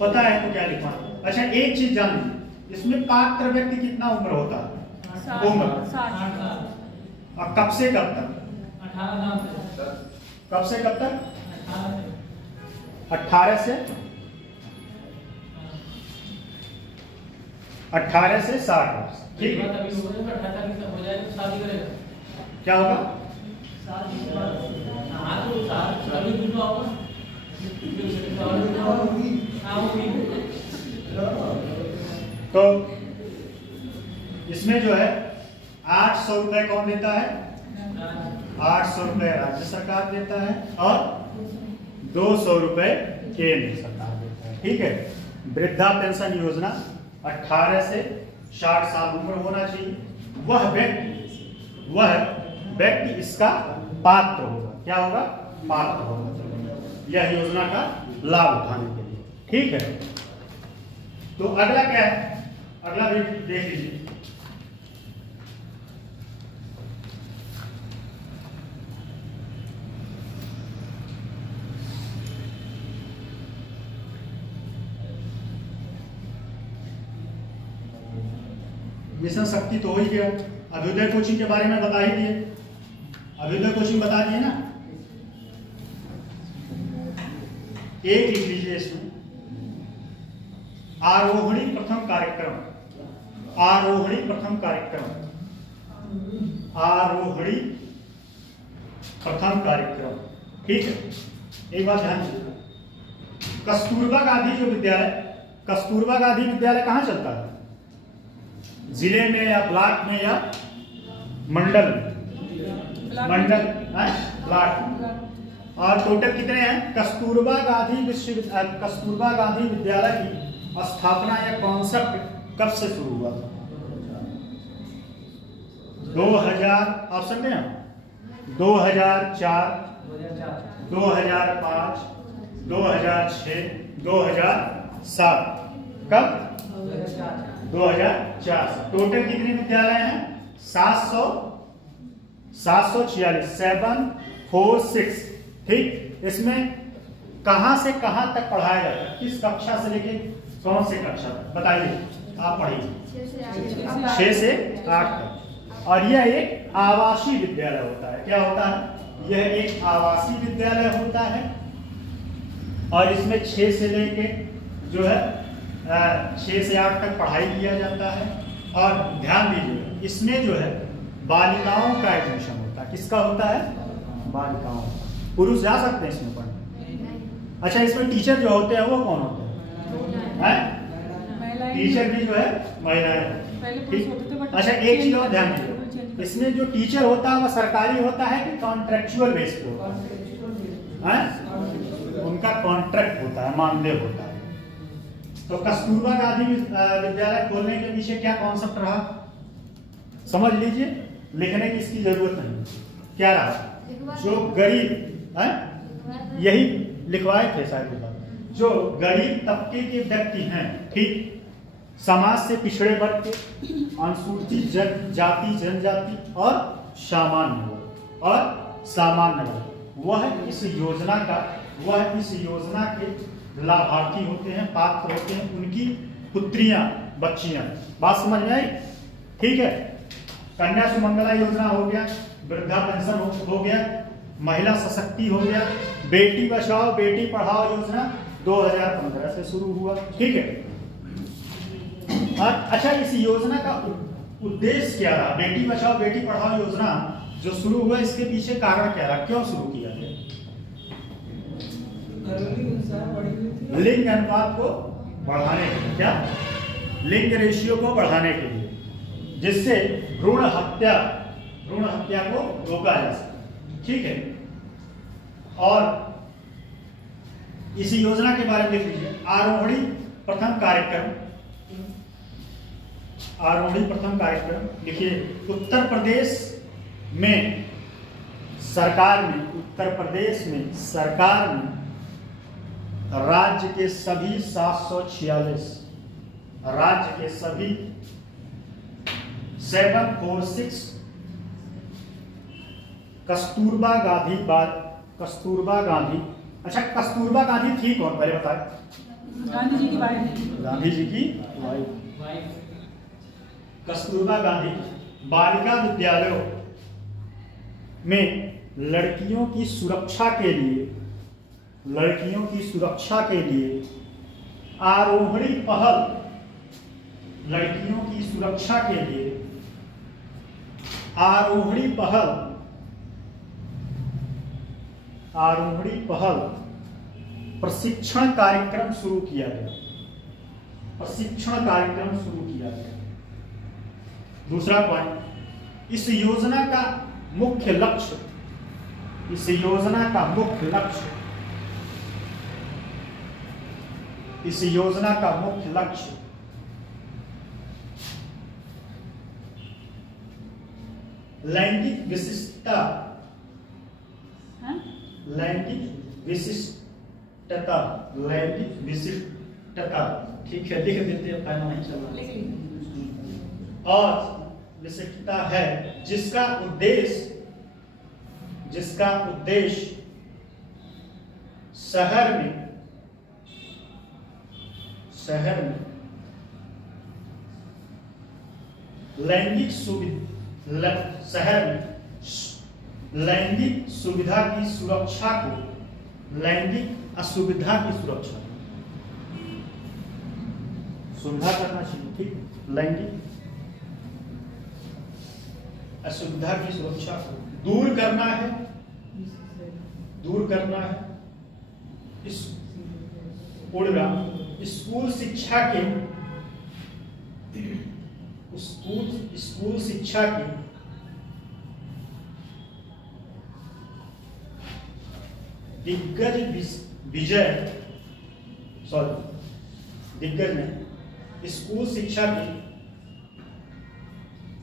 पता है तो क्या लिखवाएं? अच्छा एक चीज जान लीजिए, इसमें पात्र व्यक्ति कितना उम्र होता है? उम्र और कब से कब तक? 18 कब से कब तक? 18 से 60 वर्ष, ठीक है। अभी हो जाएगा 18 हो जाए तो शादी करेगा, क्या होगा? हाँ तो शादी दूसरा होगा। तो इसमें जो है 800 रुपए कौन देता है? 800 रुपए राज्य सरकार देता है और 200 रुपए केंद्र सरकार देता है, ठीक है। वृद्धा पेंशन योजना 18 से 60 साल उम्र होना चाहिए। वह व्यक्ति इसका पात्र होगा। क्या होगा? पात्र होगा यह योजना का लाभ उठाने के लिए, ठीक है। तो अगला क्या है? अगला भी देख लीजिए। मिशन शक्ति तो हो ही गया। अभ्युदय कोचिंग के बारे में बता ही दिए। अभ्युदय कोचिंग बता दिए ना। एक लिख लीजिए इसमें, आरोहणी प्रथम कार्यक्रम। आरोहणी प्रथम कार्यक्रम, आरोहणी प्रथम कार्यक्रम, ठीक है। एक बात ध्यान दीजिए, कस्तूरबा गांधी जो विद्यालय, कस्तूरबा गांधी विद्यालय कहाँ चलता है? जिले में या ब्लॉक में या मंडल? मंडल, ब्लॉक। और टोटल कितने हैं? कस्तूरबा गांधी विद्यालय की स्थापना या कॉन्सेप्ट कब से शुरू हुआ था? 2000, ऑप्शन में 2004, 2005, 2006, 2007। कब? 2004 से। टोटल कितने विद्यालय हैं? 746, 746, ठीक। इसमें कहां से कहां तक पढ़ाया जाता है? किस कक्षा से लेके कौन से कक्षा तक? बताइए, आप पढ़िए। 6 से 8 तक। और यह एक आवासीय विद्यालय होता है। क्या होता है? यह एक आवासीय विद्यालय होता है और इसमें 6 से लेके जो है 6 से 8 तक पढ़ाई किया जाता है। और ध्यान दीजिए, इसमें जो है बालिकाओं का एडमिशन होता है। किसका होता है? बालिकाओं। पुरुष जा सकते हैं इसमें पढ़ने? अच्छा, इसमें टीचर जो होते हैं वो कौन होते हैं? टीचर भी जो है महिलाएं, ठीक। अच्छा, एक चीज और ध्यान दीजिए, इसमें जो टीचर होता है वह सरकारी होता है कि कॉन्ट्रेक्चुअल बेस पे होता है? उनका कॉन्ट्रैक्ट होता है, मानदेय होता है। तो कस्तूरबा गांधी विद्यालय खोलने के पीछे क्या कॉन्सेप्ट रहा? समझ लीजिए, लिखने की इसकी जरूरत नहीं। क्या रहा? जो गरीब, यही लिखवाए थे शायद, जो गरीब तबके के व्यक्ति हैं, ठीक, समाज से पिछड़े वर्ग के, अनुसूचित जाति जनजाति और सामान्य वर्ग, वह इस योजना के लाभार्थी होते हैं, पात्र होते हैं। उनकी पुत्रियां, बच्चियां। बात समझ में आई? ठीक है। कन्या सुमंगला योजना हो गया, वृद्धा पेंशन हो गया, महिला सशक्ति हो गया, बेटी बचाओ बेटी पढ़ाओ योजना 2015 से शुरू हुआ, ठीक है। अच्छा, इस योजना का उद्देश्य क्या रहा? बेटी बचाओ बेटी पढ़ाओ योजना जो शुरू हुआ, इसके पीछे कारण क्या रहा? क्यों शुरू किया गया? लिंग अनुपात को बढ़ाने के लिए। क्या? लिंग रेशियो को बढ़ाने के लिए, जिससे भ्रूण हत्या को रोका जा सके, ठीक है। और इसी योजना के बारे में लिख लीजिए, आरोहणी प्रथम कार्यक्रम लिखिए। उत्तर प्रदेश में सरकार ने राज्य के सभी 746 746 कस्तूरबा गांधी। अच्छा, कस्तूरबा गांधी थी कौन? पहले बताए। गांधी जी की वाइफ। गांधी जी की वाइफ कस्तूरबा गांधी बालिका विद्यालयों में लड़कियों की सुरक्षा के लिए लड़कियों की सुरक्षा के लिए आरोहणी पहल, लड़कियों की सुरक्षा के लिए आरोहणी पहल प्रशिक्षण कार्यक्रम शुरू किया गया, प्रशिक्षण कार्यक्रम शुरू किया गया। दूसरा पॉइंट, इस योजना का मुख्य लक्ष्य, इस योजना का मुख्य लक्ष्य, इस योजना का मुख्य लक्ष्य लैंगिक विशिष्टता, लैंगिक विशिष्टता, लैंगिक विशिष्टता, ठीक है लिख देते हैं, फाइनल नहीं चल रहा, और विशिष्टता है जिसका उद्देश्य शहर में लैंगिक सुविधा की सुरक्षा को, लैंगिक असुविधा की सुरक्षा, सुविधा करना चाहिए, ठीक, लैंगिक असुविधा की सुरक्षा को दूर करना है, दूर करना है। इस स्कूल शिक्षा के दिग्गज नहीं, स्कूल शिक्षा के,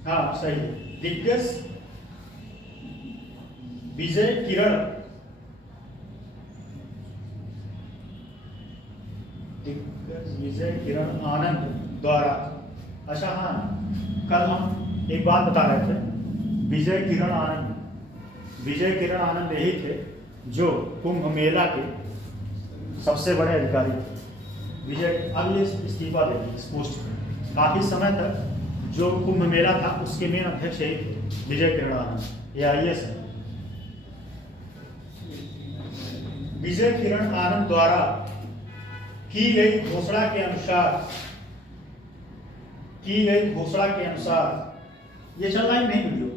हाँ सही है, दिग्गज विजय किरण आनंद द्वारा, अच्छा हाँ, कल हम एक बात बता रहे थे, विजय किरण आनंद यही थे जो कुंभ मेला के सबसे बड़े अधिकारी थे। विजय, अब ये इस्तीफा दे इस पोस्ट में, काफी समय तक जो कुंभ मेला था उसके मेन अध्यक्ष यही थे, विजय किरण आनंद, ये IAS है। विजय किरण आनंद द्वारा की गई घोषणा के अनुसार, ये चल रहा है नहीं वीडियो,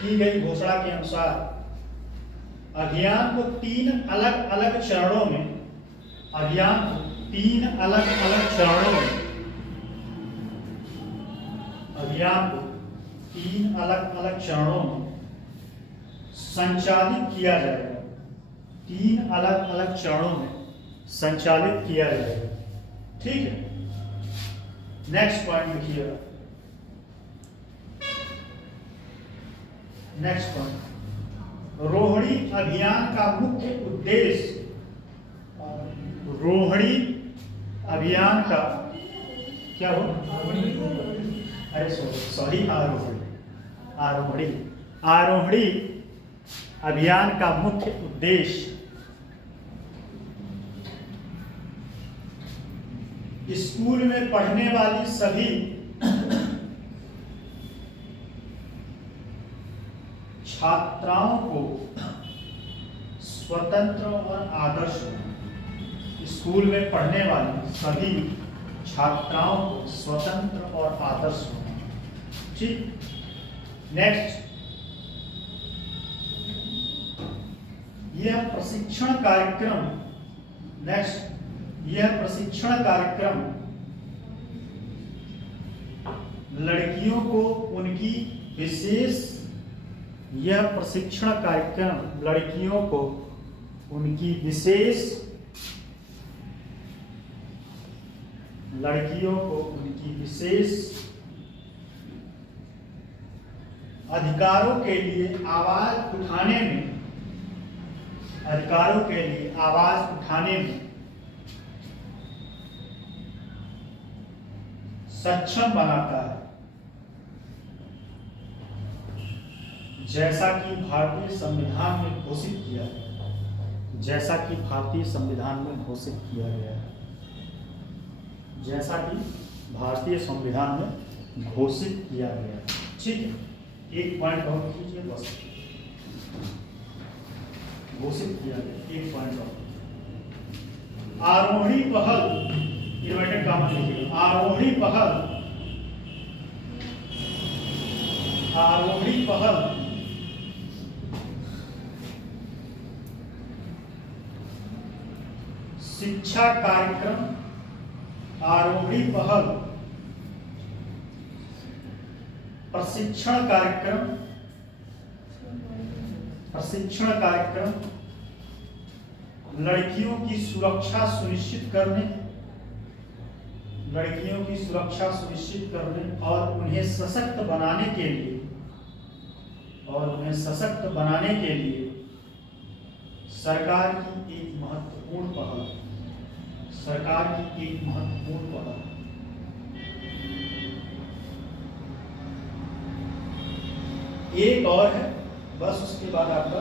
की गई घोषणा के अनुसार अभियान को 3 अलग-अलग चरणों में, अभियान को 3 अलग-अलग चरणों में, अभियान को 3 अलग-अलग चरणों में संचालित किया जाएगा, 3 अलग-अलग चरणों में संचालित किया जाएगा, ठीक है। नेक्स्ट पॉइंट लिखिएगा, नेक्स्ट पॉइंट, रोहिणी अभियान का मुख्य उद्देश्य, रोहिणी अभियान का क्या हो, अरे सॉरी, आरोहणी अभियान का मुख्य उद्देश्य स्कूल में पढ़ने वाली सभी छात्राओं को स्वतंत्र और आदर्श, स्कूल में पढ़ने वाली सभी छात्राओं को स्वतंत्र और आदर्श, ठीक। नेक्स्ट, यह प्रशिक्षण कार्यक्रम, नेक्स्ट, यह प्रशिक्षण कार्यक्रम लड़कियों को उनकी विशेष, यह प्रशिक्षण कार्यक्रम लड़कियों को उनकी विशेष, लड़कियों को उनकी विशेष अधिकारों के लिए आवाज उठाने में, अधिकारों के लिए आवाज उठाने में सक्षम बनाता है, जैसा कि भारतीय संविधान में घोषित किया गया, जैसा कि भारतीय संविधान में घोषित किया गया है, जैसा कि भारतीय संविधान में घोषित किया गया है, ठीक है। एक पॉइंट और कीजिए बस। घोषित किया गया। एक पॉइंट और, आरोही पहल, इन्वर्टेड कॉमा लिखिएगा, आरोही पहल, आरोही पहल शिक्षा कार्यक्रम, आरोही पहल प्रशिक्षण कार्यक्रम, प्रशिक्षण कार्यक्रम लड़कियों की सुरक्षा सुनिश्चित करने, लड़कियों की सुरक्षा सुनिश्चित करने और उन्हें सशक्त बनाने के लिए, और उन्हें सशक्त बनाने के लिए सरकार की एक महत्वपूर्ण पहल, सरकार की एक महत्वपूर्ण पहल। एक और है, बस उसके बाद आपका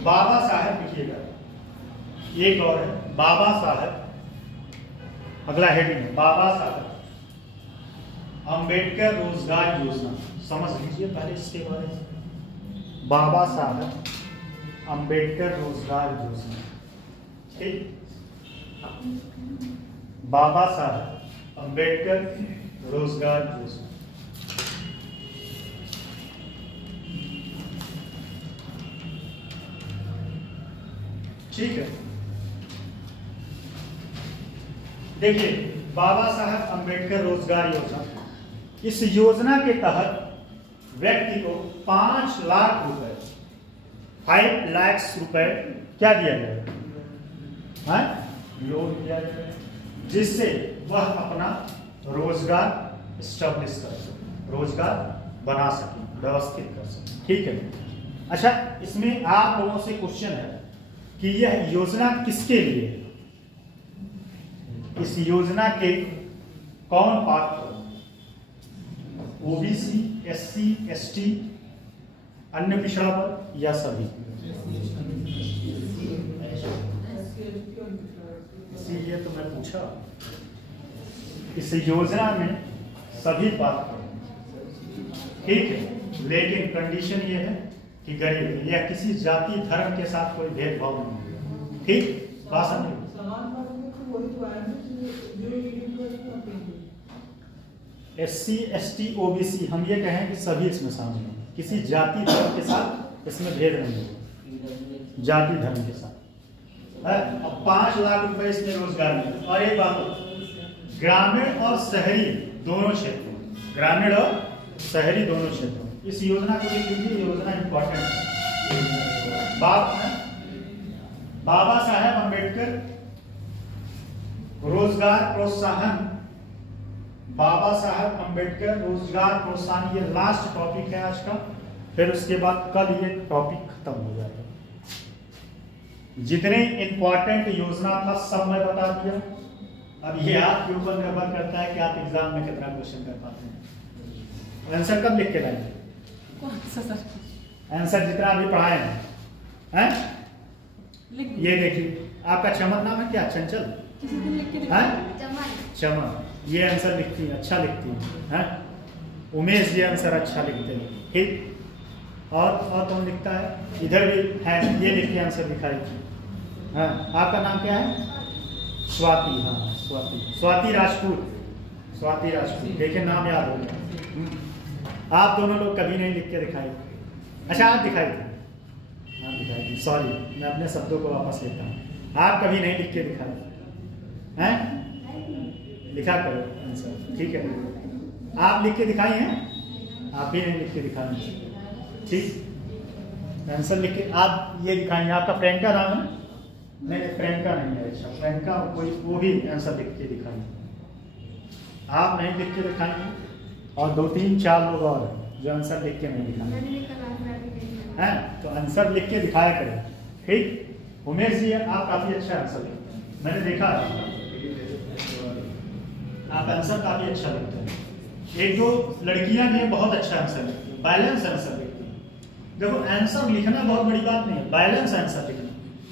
बाबा साहब लिखिएगा। एक और है बाबा साहब, अगला हेडिंग है बाबा साहब अंबेडकर रोजगार योजना। समझ लीजिए पहले इसके बारे में, बाबा साहब अंबेडकर रोजगार योजना। ठीक, बाबा साहब अंबेडकर रोजगार योजना। ठीक है, देखिए बाबा साहब अंबेडकर रोजगार योजना, इस योजना के तहत व्यक्ति को 5 लाख रुपए, 5 लाख रुपए क्या दिया जाएगा, लोन दिया जाएगा, जिससे वह अपना रोजगार एस्टेब्लिश कर सके, रोजगार बना सके, व्यवस्थित कर सके। ठीक है, अच्छा इसमें आप लोगों से क्वेश्चन है कि यह योजना किसके लिए है? इस योजना के कौन पात्र, ओबीसी, एससी, एसटी, अन्य पिछड़ा वर्ग या सभी? इसीलिए तो मैं पूछा, इस योजना में सभी पात्र, ठीक है, लेकिन कंडीशन ये है कि गरीब या किसी जाति धर्म के साथ कोई भेदभाव नहीं है। ठीक, बात समझ? एससी, एसटी, ओबीसी, हम ये कहें कि सभी इसमें शामिल हैं, किसी जाति धर्म के साथ इसमें भेद नहीं है, जाति धर्म के साथ। अब 5 लाख रुपए इसमें रोजगार मिले। और एक बात, ग्रामीण और शहरी दोनों क्षेत्रों, ग्रामीण और शहरी दोनों क्षेत्रों, इस योजना को लिख लीजिए, योजना इंपॉर्टेंट है। बाबा साहेब अंबेडकर रोजगार प्रोत्साहन, बाबा साहेब अंबेडकर रोजगार प्रोत्साहन, ये लास्ट टॉपिक है आज का। फिर उसके बाद कल ये टॉपिक खत्म हो जाएगा। जितने इंपॉर्टेंट योजना था सब मैं बता दिया। अब ये आपके ऊपर निर्भर करता है कि आप एग्जाम में कितना क्वेश्चन कर पाते हैं। आंसर कब लिख के लाएंगे? आंसर जितना अभी पढ़ाए हैं? ये देखिए, आपका चमन नाम है क्या? चंचल? चमन, ये आंसर लिखती है, अच्छा लिखती है। उमेश ये आंसर अच्छा लिखते हैं। ठीक, और कौन लिखता है? इधर भी है, ये लिख के आंसर दिखाई। हाँ, आपका नाम क्या है? स्वाति। हाँ, स्वाति राजपूत, स्वाति राजपूत। देखिए नाम याद हो गया। आप दोनों लोग कभी नहीं लिख के दिखाई। अच्छा आप दिखाई थे, आप दिखाई थी, सॉरी मैं अपने शब्दों को वापस लेता हूँ। आप कभी नहीं लिख के दिखाए हैं? लिखा करो आंसर, ठीक है। आप लिख के दिखाई हैं? आप भी नहीं लिख के दिखाए, ठीक। आंसर लिख के आप ये दिखाएंगे। आपका फ्रेंड का नाम है? नहीं, फ्रेंड का नहीं है। अच्छा, फ्रेंड का कोई, वो भी आंसर लिख के दिखाएंगे। आप नहीं लिख के दिखाएंगे और 2-3-4 लोग और जो आंसर लिख के नहीं दिखाएंगे हैं, तो आंसर लिख के दिखाया करें, ठीक। उमेश जी आप काफी अच्छा आंसर लिखते हैं, मैंने देखा है आप आंसर काफी अच्छा लिखते हैं। 1-2 लड़कियां भी बहुत अच्छा आंसर लिखती हैं, बैलेंस आंसर लिखती हैं। देखो आंसर लिखना बहुत बड़ी बात नहीं है, बैलेंस आंसर लिखना।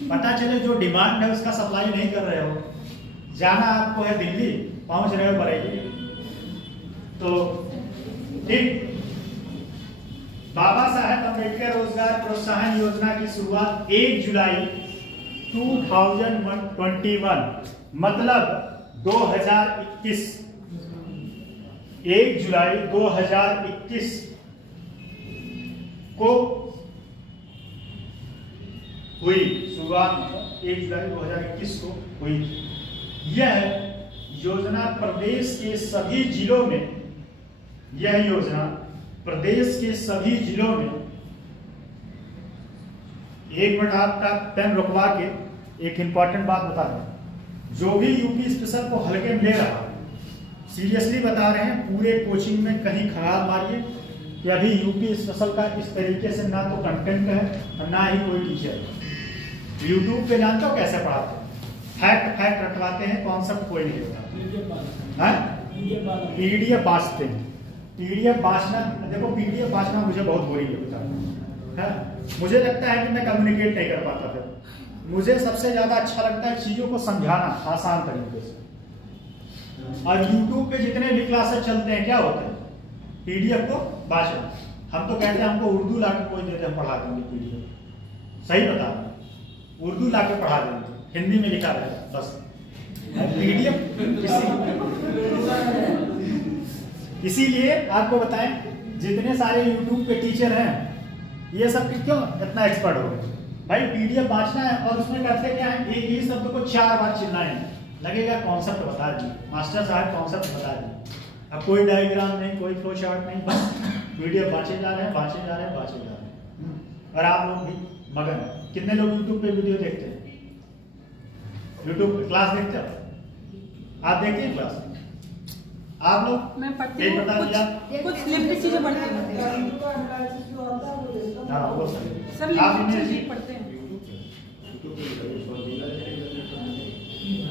पता चले जो डिमांड है उसका सप्लाई नहीं कर रहे हो, जाना आपको है दिल्ली, पहुंच रहे हो बरेली, तो ठीक। बाबा साहेब अम्बेडकर रोजगार प्रोत्साहन योजना की शुरुआत 1 जुलाई 2021 मतलब 2021 1 जुलाई 2021 को हुई। शुरुआत 1 जुलाई 2021 को हुई। यह योजना प्रदेश के सभी जिलों में, यह योजना प्रदेश के सभी जिलों में, एक मिनट आपका पेन रुकवा के एक इंपॉर्टेंट बात बता दें। जो भी यूपी स्पेशल को हल्के में ले रहा, सीरियसली बता रहे हैं, पूरे कोचिंग में कहीं खराब मारिए कि अभी यूपी स्पेशल का इस तरीके से ना तो कंटेंट है और ना ही कोई टीचर है। यूट्यूब पे जानते हो कैसे पढ़ाते हैं, फैक्ट रटवाते हैं, कॉन्सेप्ट कोई नहीं होता। पीडीएफ बांटते हैं, पीडीएफ बांटना, देखो पीडीएफ बांटना मुझे बहुत बुरी लगता है। मुझे लगता है कि मैं कम्युनिकेट नहीं कर पाता था। मुझे सबसे ज्यादा अच्छा लगता है चीजों को समझाना आसान तरीके से। और यूट्यूब पे जितने भी क्लासेस चलते हैं क्या होता है, पीडीएफ को बांटना। हम तो कहते हैं हमको उर्दू ला के कोई देते, हम पढ़ा देंगे पीडीएफ। सही बता रहे, उर्दू ला के पढ़ा देंगे, हिंदी में लिखा रहेगा बस पीडीएफ। इसीलिए आपको बताएं, जितने सारे यूट्यूब पे टीचर हैं ये सब क्यों इतना एक्सपर्ट हो गए भाई? पीडीएफ बांटना है और उसमें करते क्या है, एक ही शब्द को 4 बार चिल्लाएं, लगेगा कॉन्सेप्ट बता दी मास्टर साहब, कॉन्सेप्ट बता दी। अब कोई डायग्राम नहीं, कोई फ्लो चार्ट नहीं, बस पीडीएफ बांटे जा रहे हैं, बांटे जा रहे हैं, बांटे जा रहे हैं। और आप लोग भी मगन। कितने लोग यूट्यूब पे वीडियो देखते हैं, यूट्यूब पे क्लास देखते हो? आप देखते हैं क्लास? आप लोग? मैं पढ़ती हूँ, कुछ लिमिटेड चीजें पढ़ती हूँ। हाँ वो सर आप लिमिटेड पढ़ते हैं।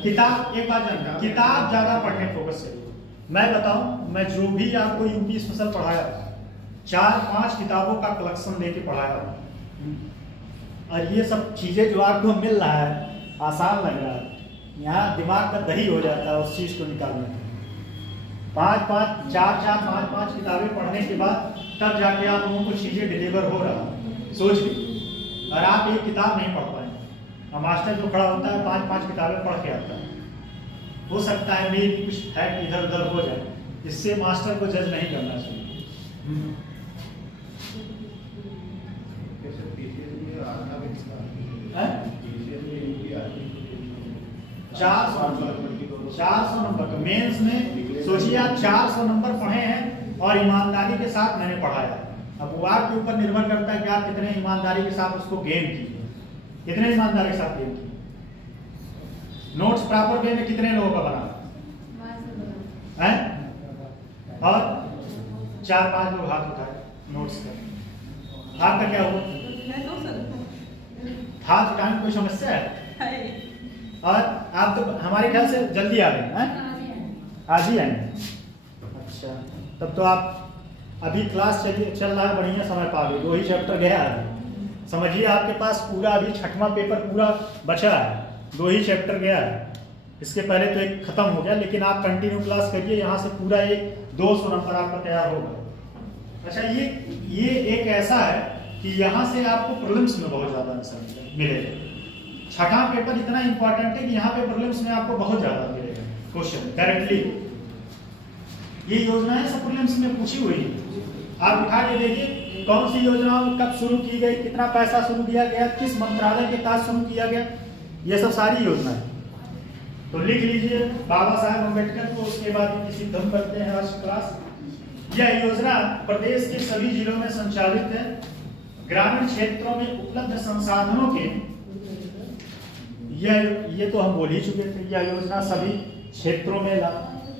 किताब, एक बात जानना, किताब ज्यादा पढ़ने फोकस करिए। मैं बताऊं, मैं जो भी आपको यूपी स्पेशल पढ़ाया 4-5 किताबों का कलेक्शन लेके पढ़ाया, और ये सब चीजें जो आपको मिल रहा है आसान लग रहा है, यहाँ दिमाग का दही हो जाता है उस चीज को निकालने में। 4-5 किताबें पढ़ने के बाद तब जाके आप लोगों को चीजें डिलीवर हो रहा, सोच लीजिए। और आप एक किताब नहीं पढ़ पाएंगे, और मास्टर जो खड़ा होता है 5-5 किताबें पढ़ के आता है। हो सकता है मेरी कुछ फैक्ट इधर उधर हो जाए, इससे मास्टर को जज नहीं करना चाहिए। 400 नंबर का मेंस में, सोचिए आप 400 नंबर पढ़े हैं और ईमानदारी के साथ मैंने पढ़ाया। अब वो आपके ऊपर निर्भर करता है कि आप कितने ईमानदारी के साथ उसको गेन कीजिए, कितने ईमानदारी के साथ गेन कीजिए। नोट्स प्रॉपर वे में कितने लोगों का बना है? और 4-5 लोग हाथ उठाए नोट्स का। आपका क्या हुआ? हाथ उठाने में कोई समस्या है? और आप तो हमारे ख्याल से जल्दी आ गए हैं, आज ही आएंगे। अच्छा, तब तो आप अभी क्लास चल रहा है, बढ़िया समय पा गए, 2 ही चैप्टर गया है। समझिए आपके पास पूरा अभी 6वां पेपर पूरा बचा है, 2 ही चैप्टर गया है। इसके पहले तो एक खत्म हो गया, लेकिन आप कंटिन्यू क्लास करिए, यहाँ से पूरा एक 200 नंबर आपका तैयार होगा। अच्छा, ये एक ऐसा है कि यहाँ से आपको प्रीलिम्स में बहुत ज्यादा आंसर मिलेगा। 6वां पेपर इतना इंपॉर्टेंट है कि यहाँ पे प्रीलिम्स में आपको बहुत ज्यादा मिलेगा क्वेश्चन डायरेक्टली। ये योजनाएं सब प्रीलिम्स में पूछी हुई है। आप दिखा के देखिए कौन सी योजनाओं कब शुरू की गई, कितना पैसा शुरू किया गया, किस मंत्रालय के तहत शुरू किया गया, ये सब सारी योजनाएं। तो लिख लीजिए बाबा साहेब अम्बेडकर को, उसके बाद किसी दम करते हैं आज क्लास। यह योजना प्रदेश के सभी जिलों में संचालित है। ग्रामीण क्षेत्रों में उपलब्ध संसाधनों के, ये तो हम बोल ही चुके थे, यह योजना सभी क्षेत्रों में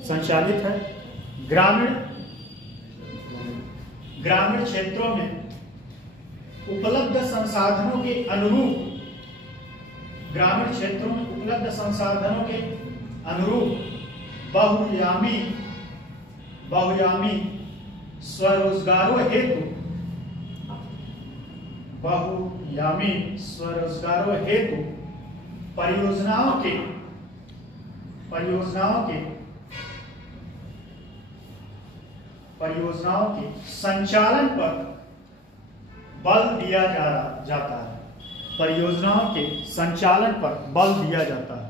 संचालित है। ग्रामीण क्षेत्रों में उपलब्ध संसाधनों के अनुरूप, ग्रामीण क्षेत्रों में उपलब्ध संसाधनों के अनुरूप बहुयामी स्वरोजगारों हेतु परियोजनाओं के संचालन पर बल दिया जाता है, परियोजनाओं के संचालन पर बल दिया जाता है।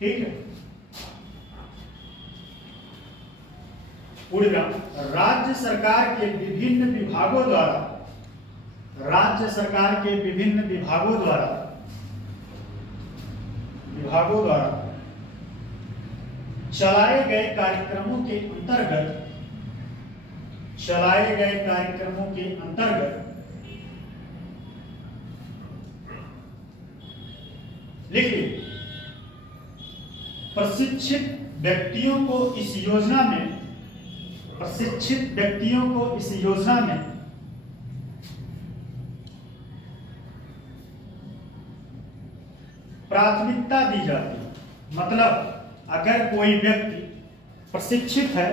ठीक है। पूर्वम राज्य सरकार के विभिन्न विभागों द्वारा चलाए गए कार्यक्रमों के अंतर्गत लिखिए प्रशिक्षित व्यक्तियों को इस योजना में प्राथमिकता दी जाती है। मतलब अगर कोई व्यक्ति प्रशिक्षित है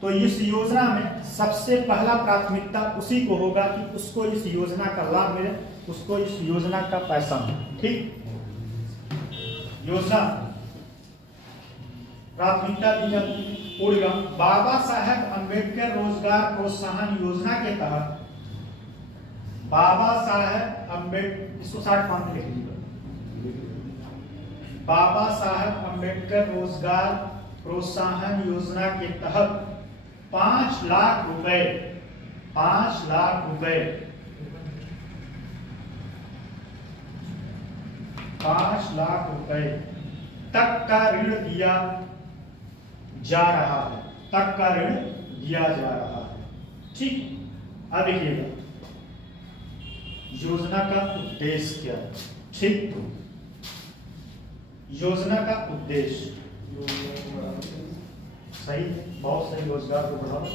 तो इस योजना में सबसे पहला प्राथमिकता उसी को होगा कि उसको इस योजना का लाभ मिले, उसको इस योजना का पैसा मिले। ठीक, योजना प्राथमिकता दी जाती है। पूर्वम बाबा साहेब अम्बेडकर रोजगार प्रोत्साहन योजना के तहत बाबा साहेब अम्बेडकर रोजगार प्रोत्साहन योजना के तहत 5 लाख रुपए तक का ऋण दिया जा रहा है। ठीक, अब देखिएगा योजना का उद्देश्य क्या है। ठीक, योजना का उद्देश्य सही, बहुत सही, रोजगार को बढ़ावा।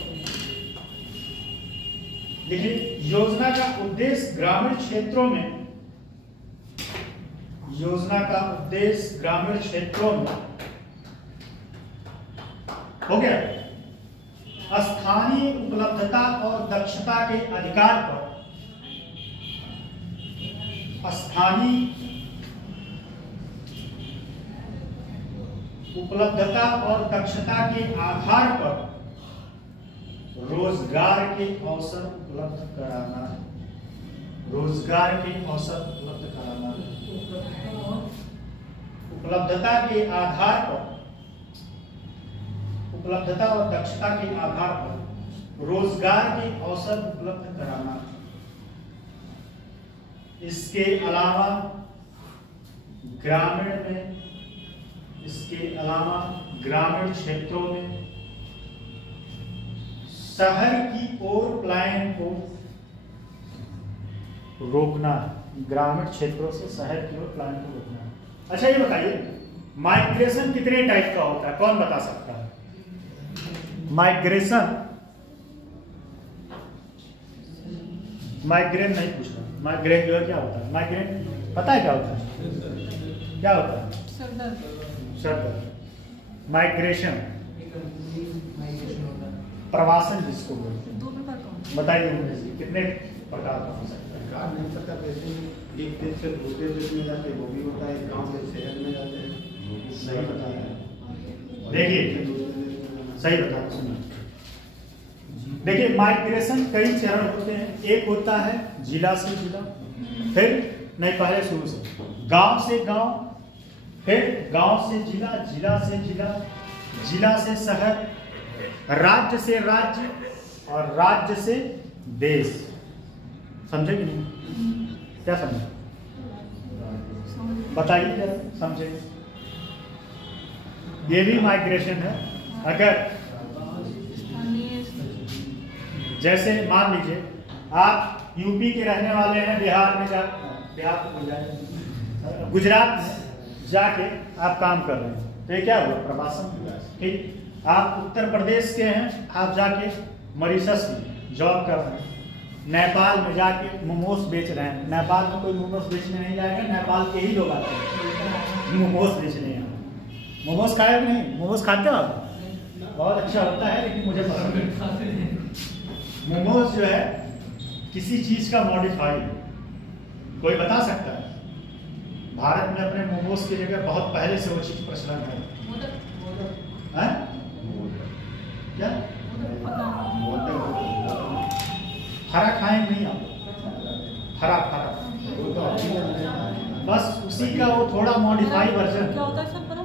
देखिए योजना का उद्देश्य ग्रामीण क्षेत्रों में हो गया स्थानीय उपलब्धता और दक्षता के आधार पर रोजगार के अवसर उपलब्ध कराना। उपलब्धता और दक्षता के आधार पर रोजगार के अवसर उपलब्ध कराना। इसके अलावा ग्रामीण क्षेत्रों में शहर की ओर पलायन को रोकना। ग्रामीण क्षेत्रों से शहर की ओर पलायन को रोकना। अच्छा ये बताइए माइग्रेशन कितने टाइप का होता है, कौन बता सकता है? माइग्रेशन नहीं पूछ रहा, माइग्रेन जो है क्या होता है? माइग्रेन पता है क्या होता है? क्या होता है? सरदर्द। माइग्रेशन प्रवासन जिसको बोलते हैं, बताइए मुझे कितने प्रकार का हो सकता है? नहीं सकता, एक देश से दूसरे देश में जाते वो भी होता है, गांव से शहर में जाते हैं। सही बताया, देखिए सही बताया, सुनिए। देखिए माइग्रेशन कई चरण होते हैं। एक होता है जिला से जिला, फिर नहीं पहले शुरू से गांव से गांव, फिर गांव से जिला, जिला से जिला, जिला से शहर, राज्य से राज्य और राज्य से देश। समझे कि नहीं? क्या समझे बताइए क्या समझे? ये भी माइग्रेशन है। अगर जैसे मान लीजिए आप यूपी के रहने वाले हैं, गुजरात में जाके आप काम कर रहे हैं, तो ये क्या हुआ? प्रवासन। ठीक, आप उत्तर प्रदेश के हैं, आप जाके मॉरिशस में जॉब कर रहे हैं, नेपाल में जाके मोमोज बेच रहे हैं। नेपाल में कोई मोमोज बेचने नहीं जाएगा, नेपाल के ही लोग आते हैं मोमोज बेचने। यहाँ मोमोज खाए कि नहीं? मोमोज खाते हो आप? बहुत अच्छा होता है, लेकिन मुझे पसंद नहीं। मोमोज जो है किसी चीज का मॉडिफाई, कोई बता सकता है? भारत में अपने मोमोज की जगह बहुत पहले से वो चीज प्रचलन है। क्या हरा खाएंगे नहीं आप? हरा भरा, बस उसी का वो थोड़ा मॉडिफाई वर्जन। क्या होता है सर बड़ा?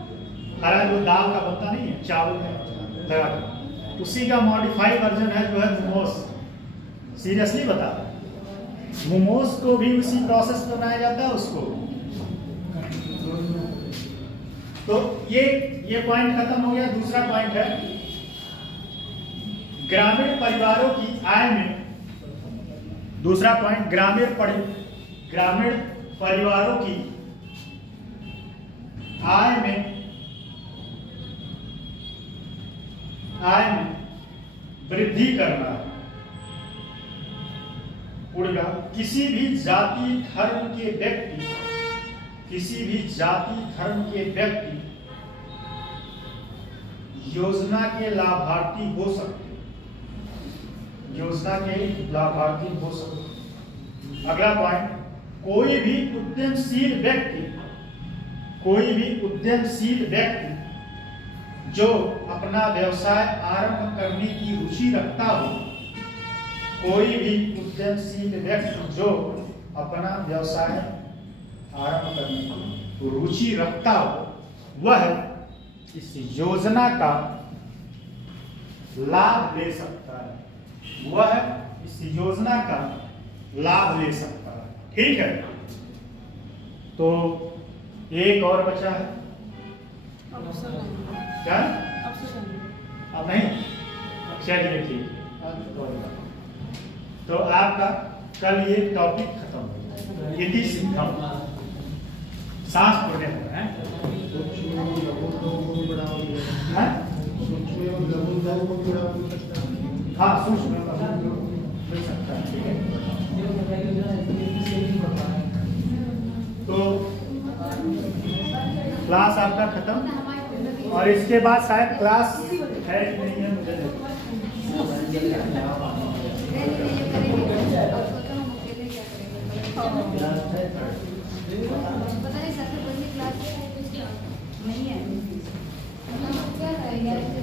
हरा जो दाल का बनता नहीं है, चावल में लगा, उसी का मॉडिफाई वर्जन है जो है मोमोस। सीरियसली बता, मोमोस को भी उसी प्रोसेस पे बनाया जाता है उसको। तो ये पॉइंट खत्म हो गया। दूसरा पॉइंट है ग्रामीण परिवारों की आय में, दूसरा पॉइंट ग्रामीण परिवारों की आय में वृद्धि करना। उड़गा किसी भी जाति धर्म के व्यक्ति योजना के लाभार्थी हो सकते, योजना के लाभार्थी हो सकते। अगला पॉइंट, कोई भी उद्यमशील व्यक्ति जो अपना व्यवसाय आरंभ करने की रुचि रखता हो, कोई भी उद्यमशील व्यक्ति जो अपना व्यवसाय आरंभ करने की रुचि रखता हो, वह इस योजना का लाभ ले सकता है, वह इस योजना का लाभ ले सकता है। ठीक है, तो एक और बचा है क्या? अब नहीं, चलिए ठीक। तो आपका कल ये टॉपिक खत्म हो गया। इति सिद्धम, सांस पूर्ण हो रहा है। हाँ, सूक्ष्म मिल सकता है। ठीक है, तो क्लास आपका खत्म, और इसके बाद शायद क्लास है कि नहीं है मुझे नहीं। पता नहीं सर, क्लास नहीं है, क्या है यार।